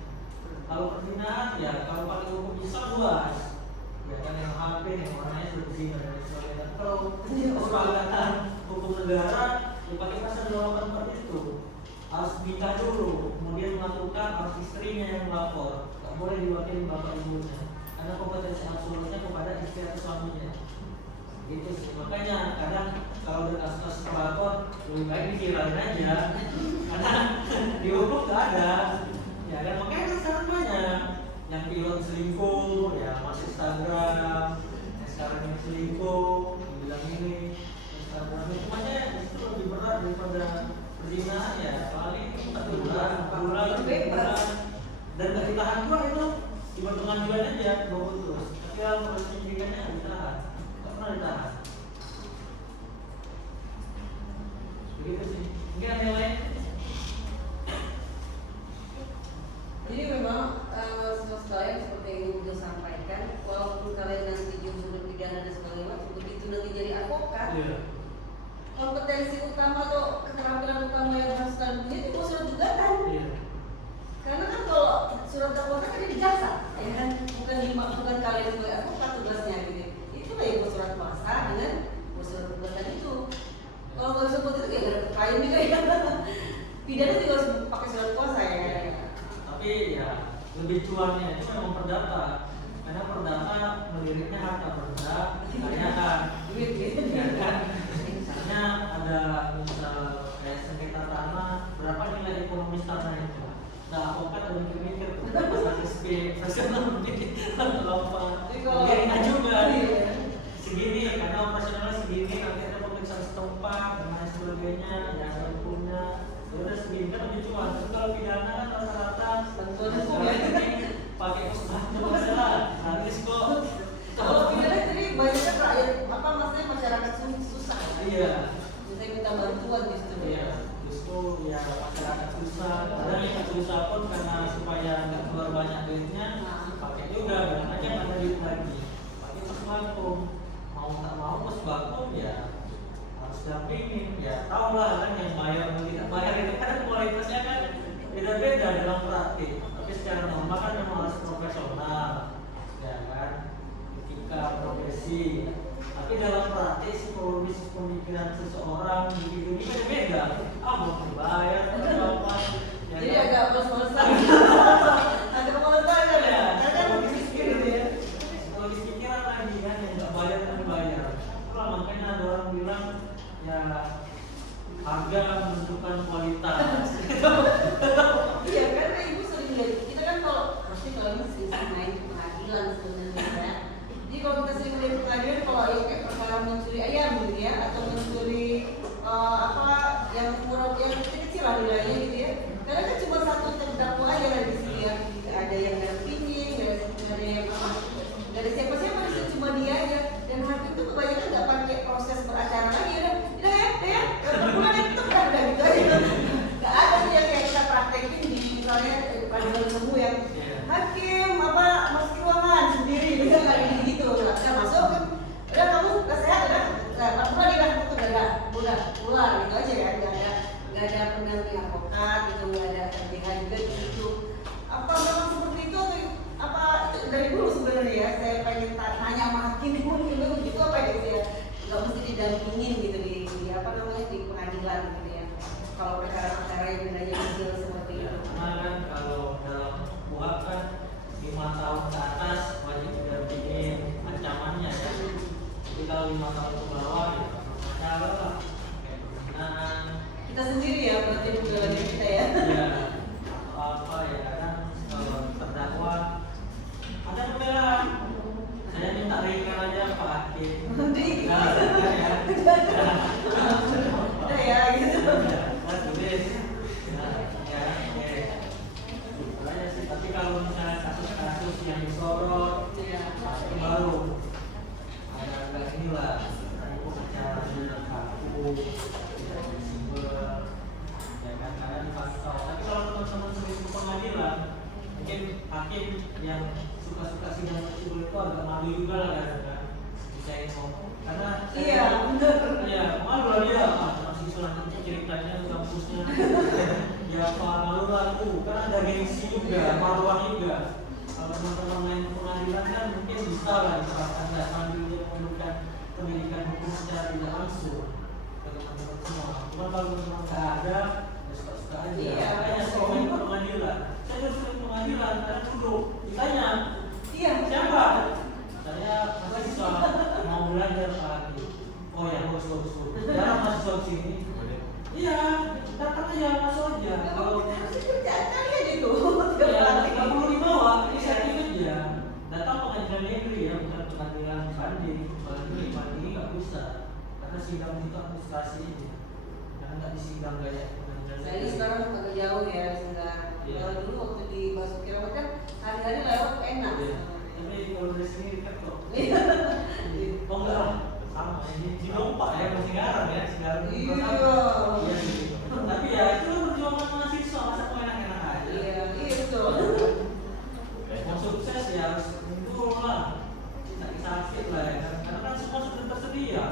Kalau perlindungan ya kalau pakai hukum Islam luas. Ya kan yang HP yang orangnya sudah berzina dan sebagainya. Kalau kesepakatan hukum negara dipakai pasal 28 itu harus nikah dulu, kemudian melakukan harus istrinya yang melapor, tak boleh diwakili bapak ibunya, karena kompetensi absolutnya kepada istri atau suaminya. Gitu sih, makanya kadang kalau udah kasus-kasus pelakor lebih baik diviralin aja, karena dihukum nggak ada. Ya kan makanya kan sekarang banyak yang pilot selingkuh, ya masuk Instagram, yang sekarang ini selingkuh, dibilang ini Instagram hukumannya itu lebih berat daripada perzinaan ya, paling 4 bulan dan nggak ditahan juga itu cuma pengadilan aja bawa terus. Tapi kalau proses penyidikannya nggak ditahan, nggak pernah ditahan. Begitu sih. Mungkin ada yang lain? Jadi memang semua sekalian seperti yang Ibu sudah sampaikan, walaupun kalian nanti jujur pidana dan sebagainya, begitu nanti jadi advokat, kompetensi utama atau keterampilan utama yang harus kalian punya itu surat gugatan. Karena kan kalau surat dakwaan kan jadi jasa, ya kan bukan kalian sebagai advokat tugasnya gitu. Itulah yang surat kuasa dengan surat gugatan itu. Kalau nggak disebut itu ya ada klien juga ya. Pidana juga harus pakai surat kuasa ya. Tapi ya lebih cuannya itu memang perdata, karena perdata meliriknya harta benda, kekayaan, Duit gitu. ya kan? Misalnya ada misal kayak sengketa tanah, berapa nilai ekonomis tanah itu? Nah, advokat udah mikir-mikir tuh, pas SP, profesional lompat, meliriknya juga, segini, karena operasionalnya segini, nanti ada pemeriksaan setempat, dan lain sebagainya, yang ada hukumnya, udah segini kan lebih cuan. Tapi kalau pidana kan rata-rata pakai masalah, habis kok. Kalau pidana jadi banyak kan rakyat apa maksudnya masyarakat susah. Iya. Saya minta bantuan gitu. Iya. Justru ya masyarakat susah. Kadang yang susah pun karena supaya nggak keluar banyak duitnya, pakai juga bilang aja nggak ada duit lagi. Pakai pusvakum. Mau tak mau pusvakum ya harus dampingin. Ya tau lah kan yang bayar dan tidak bayar itu kan kualitasnya kan beda-beda dalam praktik. Tapi secara normal kan memang harus profesional, ya kan? Etika profesi. Tapi dalam praktik psikologis pemikiran seseorang begini kan beda. Mau dibayar atau apa? Ya, Jadi kan? agak males-malesan. Agak malesan kan ya. Karena kan Psikologis pikiran ya. Psikologis pikiran lagi kan yang nggak bayar dan bayar. Itulah makanya ada orang bilang ya harga menentukan kualitas. iya karena ibu sering lihat kita kan kalau pasti kalau ini sering main ke pengadilan sebenarnya ya. Jadi kalau kita sering lihat pengadilan kalau ya kayak perkara mencuri ayam gitu ya atau mencuri apa yang kurang yang kecil-kecil lah nilainya gitu ya. Karena kan cuma satu terdakwa aja lah di sini ya. Ada yang dampingin, ada yang apa, dari siapa-siapa di sini cuma dia aja. Dan hakim itu kebanyakan nggak pakai proses beracara lagi ya. Udah ya, bulan itu udah gitu aja. kalau ke bawah ya masalah lah kayak penghinaan Kita sendiri ya berarti dalamnya kita ya. ya atau apa ya kadang terdakwa ada pembelaan saya minta ringan aja Pak Hakim nah ya Udah ya gitu. nah tulis nah ya oke makanya sih tapi kalau misalnya kasus-kasus yang disorot Iya. pasti baru ada agak inilah tadi pembicaranya kaku tidak fleksibel ya kan karena dipantau tapi kalau teman-teman sering ke pengadilan mungkin hakim yang suka-suka sidang fleksibel itu agak malu juga lah kan bisa ngomong karena Iya, bener. ya malu lah dia masih selanjutnya ceritanya ke kampusnya ya malu lah aku kan ada gengsi juga maruah juga kalau teman-teman main pengadilan kan mungkin bisa lah misalkan nggak sambil dia memberikan pendidikan hukum secara tidak langsung ke teman-teman semua cuma kalau memang nggak ada ya suka-suka aja Iya. makanya selalu main pengadilan saya harus main pengadilan karena duduk ditanya Iya. siapa saya mahasiswa mau belajar lagi oh ya bagus jarang mahasiswa di sini iya datang aja masuk aja kalau Harusnya kerjaan kalian itu. ya nggak perlu dibawa inisiatif aja datang pengadilan negeri ya bukan pengadilan banding banding nggak bisa karena sidang itu administrasi ini karena nggak disidang kayak pengadilan Saya ini negeri. sekarang agak jauh ya sebentar. Iya. Kalau dulu waktu di Basuki Rahmat kan hari-hari lewat enak. Iya. Tapi kalau dari sini dekat kok Iya. oh enggak lah sama ini Cinompak ya masih garang ya sekarang Iya. tapi ya itu perjuangan mahasiswa masa mau enak-enak aja Iya, gitu. mau sukses ya harus dulu lah sakit lah ya kan karena kan semua sudah tersedia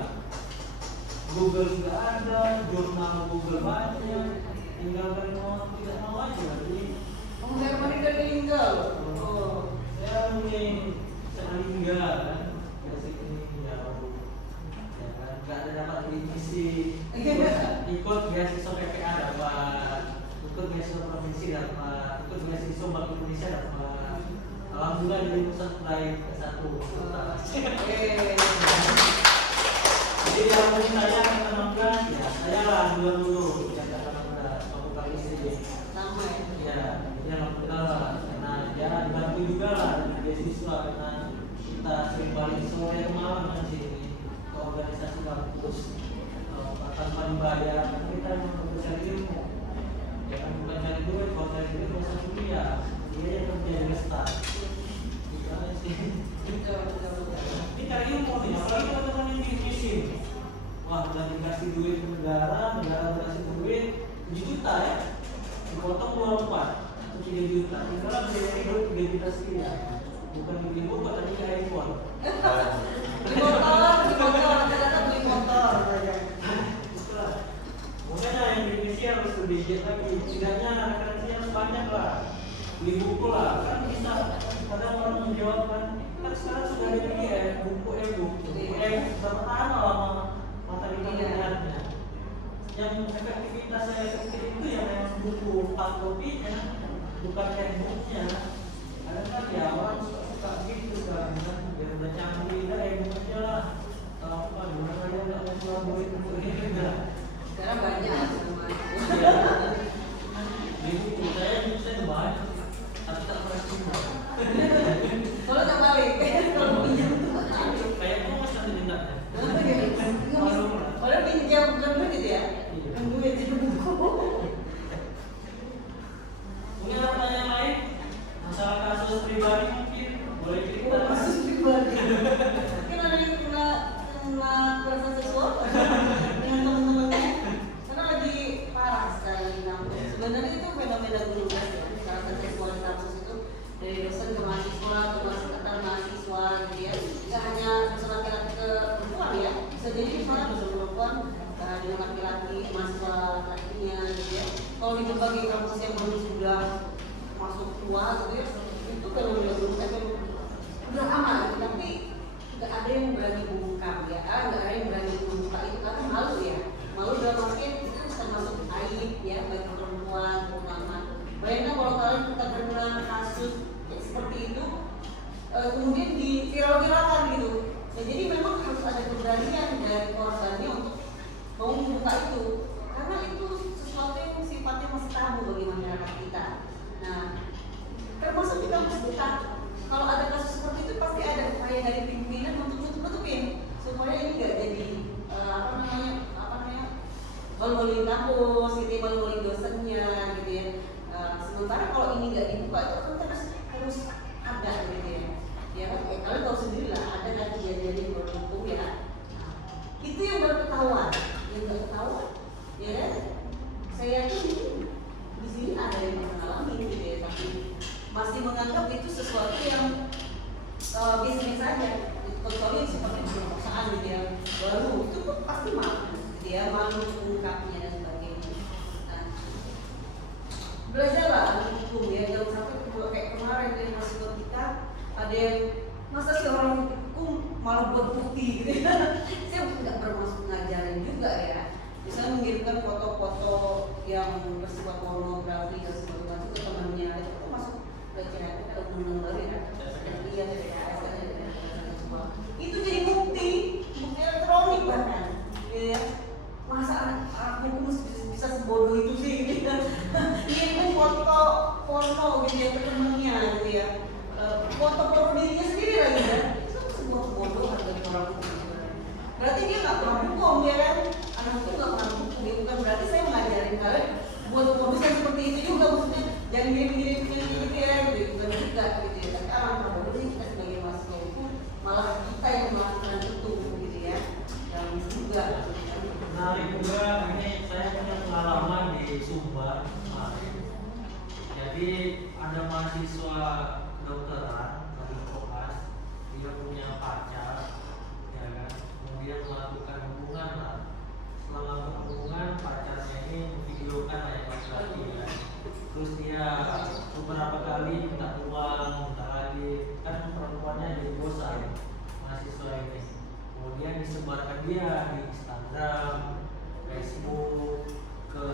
Google juga ada jurnal Google banyak tinggal dari mau tidak mau aja jadi Kamu dari mana dari tinggal? Oh. saya mungkin sekali tinggal kan basic ini ya baru ya kan nggak ada dapat divisi ikut beasiswa PPA dapat ikut beasiswa provinsi dapat ikut beasiswa Bank Indonesia dapat alhamdulillah di lulusan mulai S1 jadi yang mungkin saya akan 16 ya saya lah dulu yang akan 16 aku kali istri Lama ya. ya ini alhamdulillah lah karena ya dibantu juga lah dengan beasiswa karena kita sering balik sore ke malam kan sini ke organisasi kampus tanpa dibayar karena kita memang mencari ilmu ya kan bukan cari duit kalau cari duit nggak usah kuliah dia yang kerja di staff gitu aja sih ini cari ilmu nih apalagi teman-teman yang diisiin wah udah dikasih duit ke negara dikasih duit 7 juta ya dipotong 24 atau 3 juta tinggal bisa hidup 3 juta sekian bukan bikin buku tapi kayak iPhone Beli motor, ternyata beli motor. makanya yang divisi harus lebih giat lagi setidaknya referensi harus banyak lah beli buku lah kan bisa ada orang menjawab kan sekarang sudah ada PDF buku e-book bertahan lama mata kita melihatnya yang efektivitas saya efektif itu yang memang buku 4 kopinya bukan e-booknya kadang kan ya orang suka gitu sekarang kan biar udah canggih dah e-book aja lah apa gimana aja nggak mau keluar duit untuk ini juga Sekarang banyak sama. buku saya banyak tapi tak pernah coba Kalau tak balik, kalau pinjam tuh kayak kamu masih nanti minta Kalau pinjam bukan duit gitu ya? Bukan duit itu buku. mungkin ada pertanyaan lain masalah kasus pribadi mungkin boleh cerita Kasus pribadi. Mungkin ada yang kena kekerasan seksual dengan teman-temannya. Karena lagi parah sekarang di kampus. Sebenarnya itu fenomena gunung es kekerasan seksual di kampus itu dari dosen ke mahasiswa ke sekitar mahasiswa gitu ya. Tidak hanya dosen laki-laki ke perempuan ya. Bisa jadi misalnya dosen perempuan dengan laki-laki mahasiswa laki-lakinya gitu ya. Kalau di berbagai kampus yang baru sudah masuk tua gitu ya, itu fenomena gunung es udah aman, tapi nggak ada yang berani mengungkap ya, nggak ada yang berani membuka itu karena malu ya, malu dalam artian itu termasuk aib ya bagi perempuan terutama. Bayangkan kalau kalian terkena kasus seperti itu, kemudian di viral-viralkan gitu. Nah, jadi memang harus ada keberanian dari korbannya untuk mau membuka itu, karena itu sesuatu yang sifatnya masih tabu bagi masyarakat kita. Nah, termasuk di kampus kita, kalau ada kasus seperti itu pasti ada upaya dari pimpinan untuk nutup-nutupin supaya ini nggak jadi malu-maluin kampus, gitu, malu-maluin dosennya, gitu ya. Sementara kalau ini nggak dibuka itu kan harus ada, gitu ya. Ya kan, kalian tahu sendiri lah, ada kan kejadian yang beruntung ya. Itu yang baru ketahuan, yang nggak ketahuan, ya kan? Saya yakin di sini ada yang mengalami, gitu ya, tapi masih menganggap itu sesuatu yang bisnis saja. Kecuali seperti perusahaan gitu ya, baru itu pasti malu, gitu ya, malu mengungkapnya dan sebagainya. Nah, belajarlah hukum ya, jangan sampai juga kayak kemarin yang masuk ke kita ada yang masa sih orang hukum malah buat bukti gitu ya. Saya nggak bermaksud ngajarin juga ya. Misalnya mengirimkan foto-foto yang bersifat pornografi dan sebagainya ke temannya, itu masuk pelecehan, ada undang-undang ya. Iya, itu jadi bukti elektronik bahkan, ya. Masa anak hukum bisa sebodoh itu sih, gitu kan? Ini foto porno gitu ya ke temannya, gitu ya. Foto porno dirinya sendiri lagi kan? Itu sebuah kebodohan dari orang hukum. Berarti dia nggak pernah hukum, ya kan? Anak hukum nggak pernah hukum, ya bukan berarti saya ngajarin kalian buat modus yang seperti itu juga, maksudnya jangan mirip-mirip gitu ya, gitu bukan juga, gitu ya. Tapi alangkah bodohnya kita sebagai mahasiswa hukum malah kita yang melakukan itu, gitu ya. Dan juga menarik juga, ini saya punya pengalaman di Sumbar kemarin. Jadi ada mahasiswa kedokteran dari Kokas, dia punya pacar, ya kan, kemudian melakukan hubungan lah. Setelah melakukan hubungan, pacarnya ini memvideokan yang laki-laki ya. Terus dia beberapa kali minta uang, minta lagi, kan perempuannya jadi bosan mahasiswa ini. Kemudian disebarkan dia di Instagram, Facebook, ke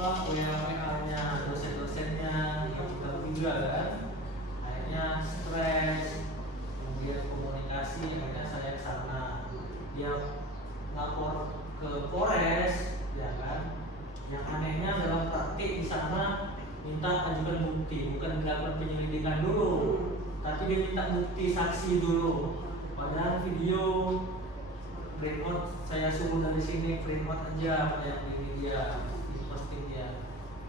WA-nya dosen-dosennya yang juga kan. Akhirnya stres, kemudian komunikasi, akhirnya saya ke sana. Dia lapor ke Polres, ya kan. Yang anehnya dalam praktik di sana minta ajukan bukti, bukan dilakukan penyelidikan dulu, tapi dia minta bukti saksi dulu. Padahal video print out saya suruh dari sini print out aja kayak ini dia, di posting dia.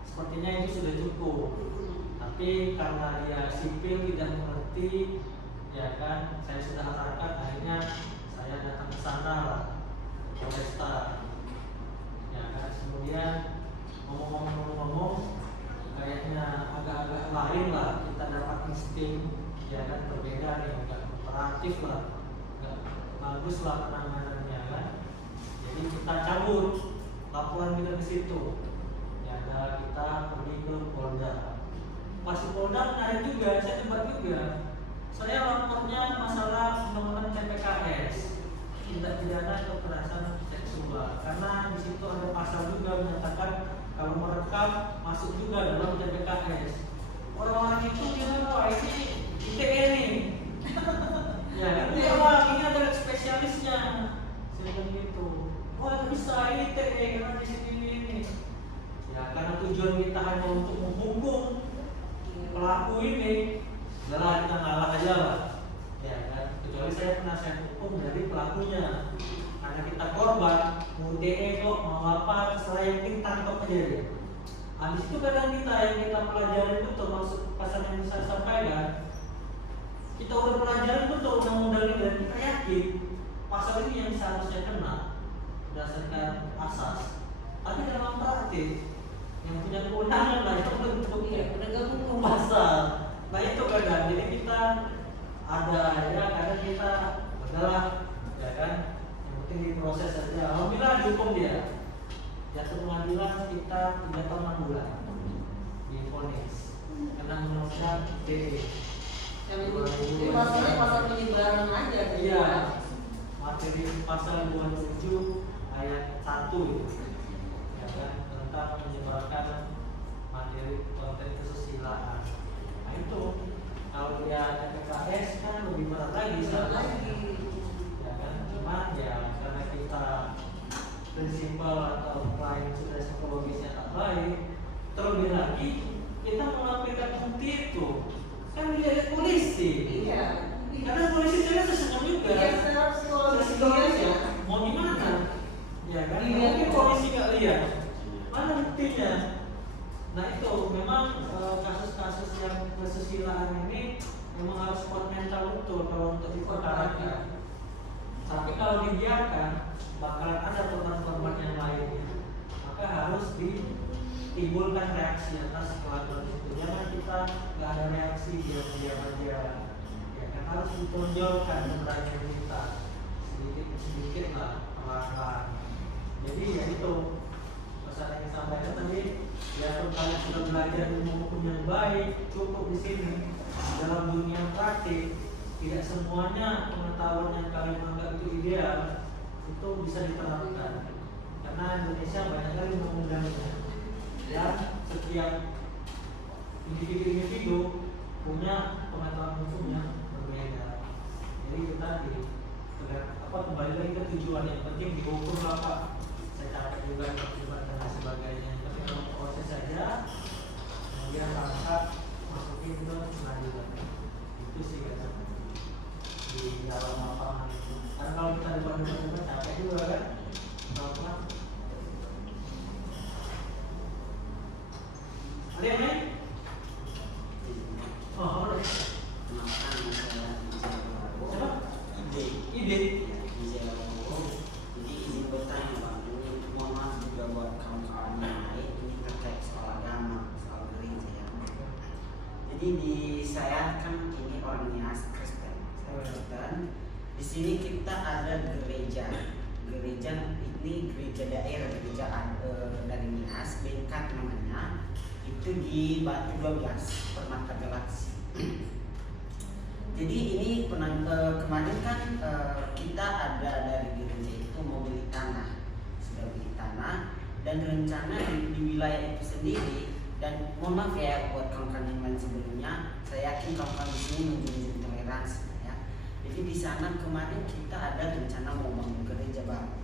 Sepertinya itu sudah cukup. Tapi karena dia sipil tidak mengerti, ya kan, saya sudah arahkan, akhirnya saya datang ke sana lah, Polresta, ya kan. Kemudian ngomong-ngomong, kayaknya agak-agak lain lah, kita dapat insting, ya kan, berbeda nih, agak kooperatif lah, agak bagus lah penanganannya kan. Jadi kita cabut laporan kita ke situ, ya ada kita pergi ke Polda. Pas di Polda menarik juga, saya tempat juga. Saya lapornya masalah undang-undang TPKS, tindak pidana kekerasan seksual, karena di situ ada pasal juga menyatakan kalau merekam masuk juga dalam TPKS. Orang-orang itu bilang, wah ini ITE nih. Ya, ini ada spesialisnya. Saya bilang gitu. Wah bisa ini ITE karena di sini ini. Ya karena tujuan kita hanya untuk menghukum pelaku ini, adalah kita ngalah aja lah. Ya kan. Kecuali saya penasihat hukum dari pelakunya. Karena kita korban, mau DE kok, mau apa, terserah yang penting tangkap aja dia. Habis itu kadang kita yang kita pelajari itu termasuk pasal yang saya sampaikan. Kita udah pelajari betul undang-undang ini dan kita yakin pasal ini yang seharusnya kena berdasarkan asas. Tapi dalam praktik yang punya kewenangan lah itu bentuk penegak hukum pasal. Nah itu kadang jadi kita ada ya kadang kita adalah ya kan. Di proses saja, alhamdulillah dihukum dia. Jatuh pengadilan kita 3 tahun 6 bulan divonis karena menolak DE. Yang masalahnya pasal penyebaran aja. Iya, materi pasal 27 ayat 1 itu, ya kan, tentang menyebarkan materi konten kesusilaan. Nah itu kalau dia TPKS kan lebih berat lagi, ya kan. cuman ya karena kita prinsipal atau lain sudah psikologisnya tak baik, terlebih lagi kita melampirkan bukti itu kan dilihat polisi. Iya. Karena polisi saya sesenyum juga. Iya, secara psikologis ya. Mau gimana? Ya kan? Iya. Mungkin polisi nggak lihat. Mana buktinya? Nah itu memang kasus-kasus yang kesusilaan ini memang harus kuat mental betul kalau untuk diperkarakan. Tapi kalau dibiarkan bakalan ada korban-korban yang lainnya. Maka harus ditimbulkan reaksi atas kelakuan itu. Jangan kita nggak ada reaksi diam-diam aja. Ya kan harus ditonjolkan keberanian kita sedikit lah pelan-pelan. Jadi ya itu pesan yang disampaikan tadi. Ya kalau kalian sudah belajar ilmu hukum yang baik, cukup di sini. Dalam dunia praktik, tidak semuanya pengetahuan yang kalian anggap itu ideal itu bisa diterapkan. Karena Indonesia banyak kali undang-undangnya. Dan setiap individu punya pengetahuan hukum yang berbeda. Jadi kita kembali lagi ke tujuan yang penting dihukum lah Pak. Saya capek juga dan sebagainya. Tapi kalau proses saja, kemudian langkah masukin ke pengadilan. Itu sih katanya di dalam lapangan itu. Karena kalau kita debat capek juga kan. Kalau ada yang lain? Oh, ada. Siapa? Ide. Jadi izin bertanya Bang, ini mohon maaf juga buat kawan-kawan yang lain, ini terkait soal agama, soal gereja ya. Jadi di saya kan ini orang Nias Kristen, saya Kristen. Di sini kita ada gereja ini gereja daerah, gereja dari Nias, Bengkat namanya, itu di Batu 12 Permata Galaksi. Jadi ini kemarin kan kita ada dari gereja itu mau beli tanah, sudah beli tanah dan rencana di wilayah itu sendiri. Dan mohon maaf ya buat kawan-kawan yang lain sebelumnya, saya yakin kawan-kawan di sini menjunjung toleransi ya. Jadi di sana kemarin kita ada rencana mau bangun gereja baru,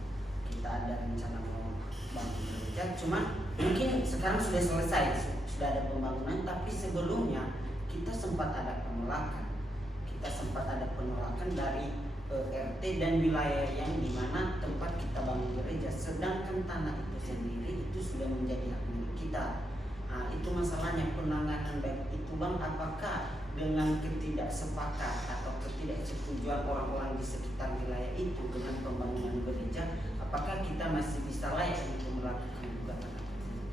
kita ada rencana mau bangun gereja, cuman mungkin sekarang sudah selesai, sudah ada pembangunan, tapi sebelumnya kita sempat ada penolakan. Kita sempat ada penolakan dari RT dan wilayah yang dimana tempat kita bangun gereja, sedangkan tanah itu sendiri itu sudah menjadi hak milik kita. Nah, itu masalahnya penanganan baik itu Bang, apakah dengan ketidaksepakat atau ketidaksetujuan orang-orang di sekitar wilayah itu dengan pembangunan gereja, apakah kita masih bisa layak untuk melakukan gugatan?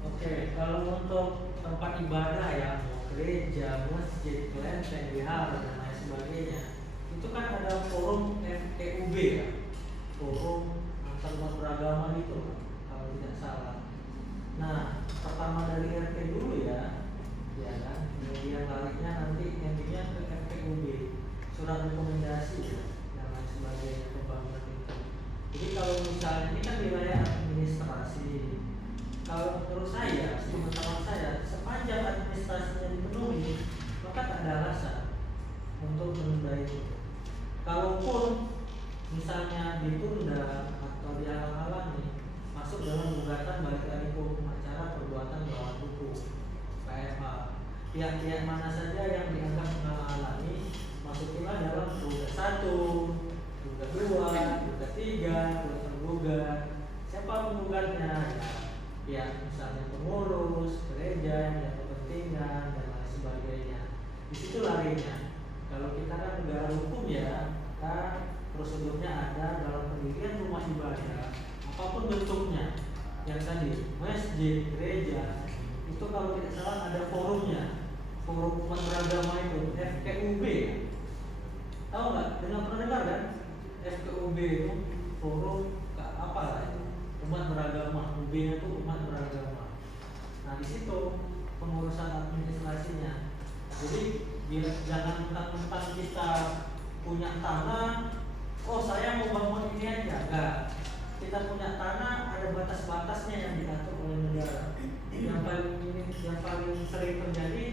Oke, kalau untuk tempat ibadah ya, gereja, masjid, kelenteng, wihara dan lain sebagainya, itu kan ada forum FEUB ya, forum antar umat beragama itu kalau tidak salah. Nah, pertama dari RT dulu ya kan, kemudian lariknya nanti nantinya ke FEUB, surat rekomendasi ya, dan lain sebagainya pembangunan itu. Jadi kalau misalnya ini kan wilayah administrasi, kalau menurut saya, sepengetahuan saya, sepanjang administrasinya dipenuhi, maka tak ada alasan untuk menunda itu. Kalaupun misalnya ditunda atau dihalang-halangi, masuk dalam gugatan balik lagi ke hukum acara perbuatan melawan hukum (PMA). Pihak-pihak mana saja yang dianggap menghalang-halangi, masukilah dalam gugat 1, gugat 2, gugat 3, gugat tergugat. Siapa penggugatnya? Ya, misalnya pengurus gereja yang punya kepentingan dan lain sebagainya. Di situ larinya. Kalau kita kan negara hukum ya, kan prosedurnya ada dalam pendirian rumah ibadah, apapun bentuknya. Yang tadi masjid, gereja, itu kalau tidak salah ada forumnya, forum umat beragama itu FEUB. Tahu nggak? Pernah dengar kan? FEUB itu forum apa lah itu? Umat beragama, UB-nya itu umat beragama. Nah di situ pengurusan administrasinya. Jadi jangan mentang-mentang kita punya tanah, oh saya mau bangun ini aja, enggak. Kita punya tanah ada batas-batasnya yang diatur oleh negara. Yang paling sering terjadi,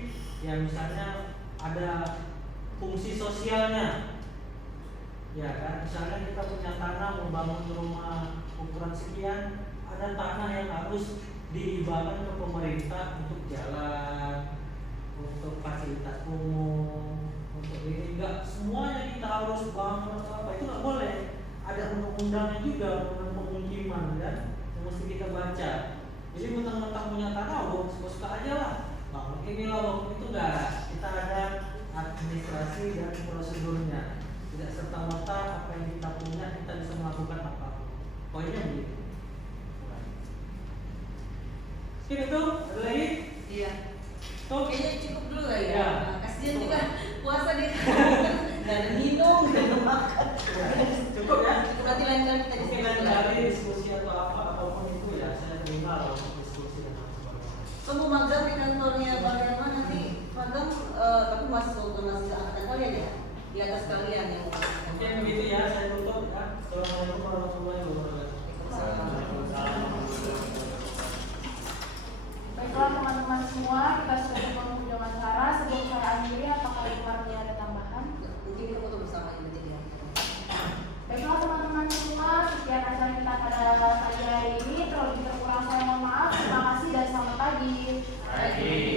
ya misalnya ada fungsi sosialnya. Ya kan, misalnya kita punya tanah membangun rumah ukuran sekian, ada tanah yang harus dihibahkan ke pemerintah untuk jalan, untuk fasilitas umum, untuk ini. Enggak semuanya kita harus bangun atau apa, itu nggak boleh. Ada undang-undangnya juga, undang pemukiman kan, yang mesti kita baca. Jadi mentang-mentang punya tanah, suka aja lah. Bangun inilah, bangun itu enggak. Kita ada administrasi dan prosedurnya. Tidak serta-merta apa yang kita punya kita bisa melakukan apa. Poinnya begitu. Mungkin itu ada lagi? Iya. Tuh. Kayaknya cukup dulu lah ya. Ya. Nah, kasihan juga puasa deh. Gak ada minum, gak ada makan. Cukup ya? Cukup, nanti lain kali kita Mungkin lain diskusi kali lagi. diskusi atau apapun itu ya saya terima loh diskusi dan sebagainya. Kamu magang di kantornya Bang Herman nanti magang, tapi masih angkatan kalian ya? Di atas kalian yang Oke begitu ya, saya tutup ya. Assalamualaikum warahmatullahi wabarakatuh. Baiklah teman-teman semua, kita sudah di penghujung acara. Sebelum saya akhiri, apakah Ibu ada tambahan? Mungkin kita foto bersama ini jadi. Baiklah teman-teman semua, sekian acara kita pada pagi hari ini. Terlebih terkurang saya mohon maaf. Terima kasih dan selamat pagi. Pagi.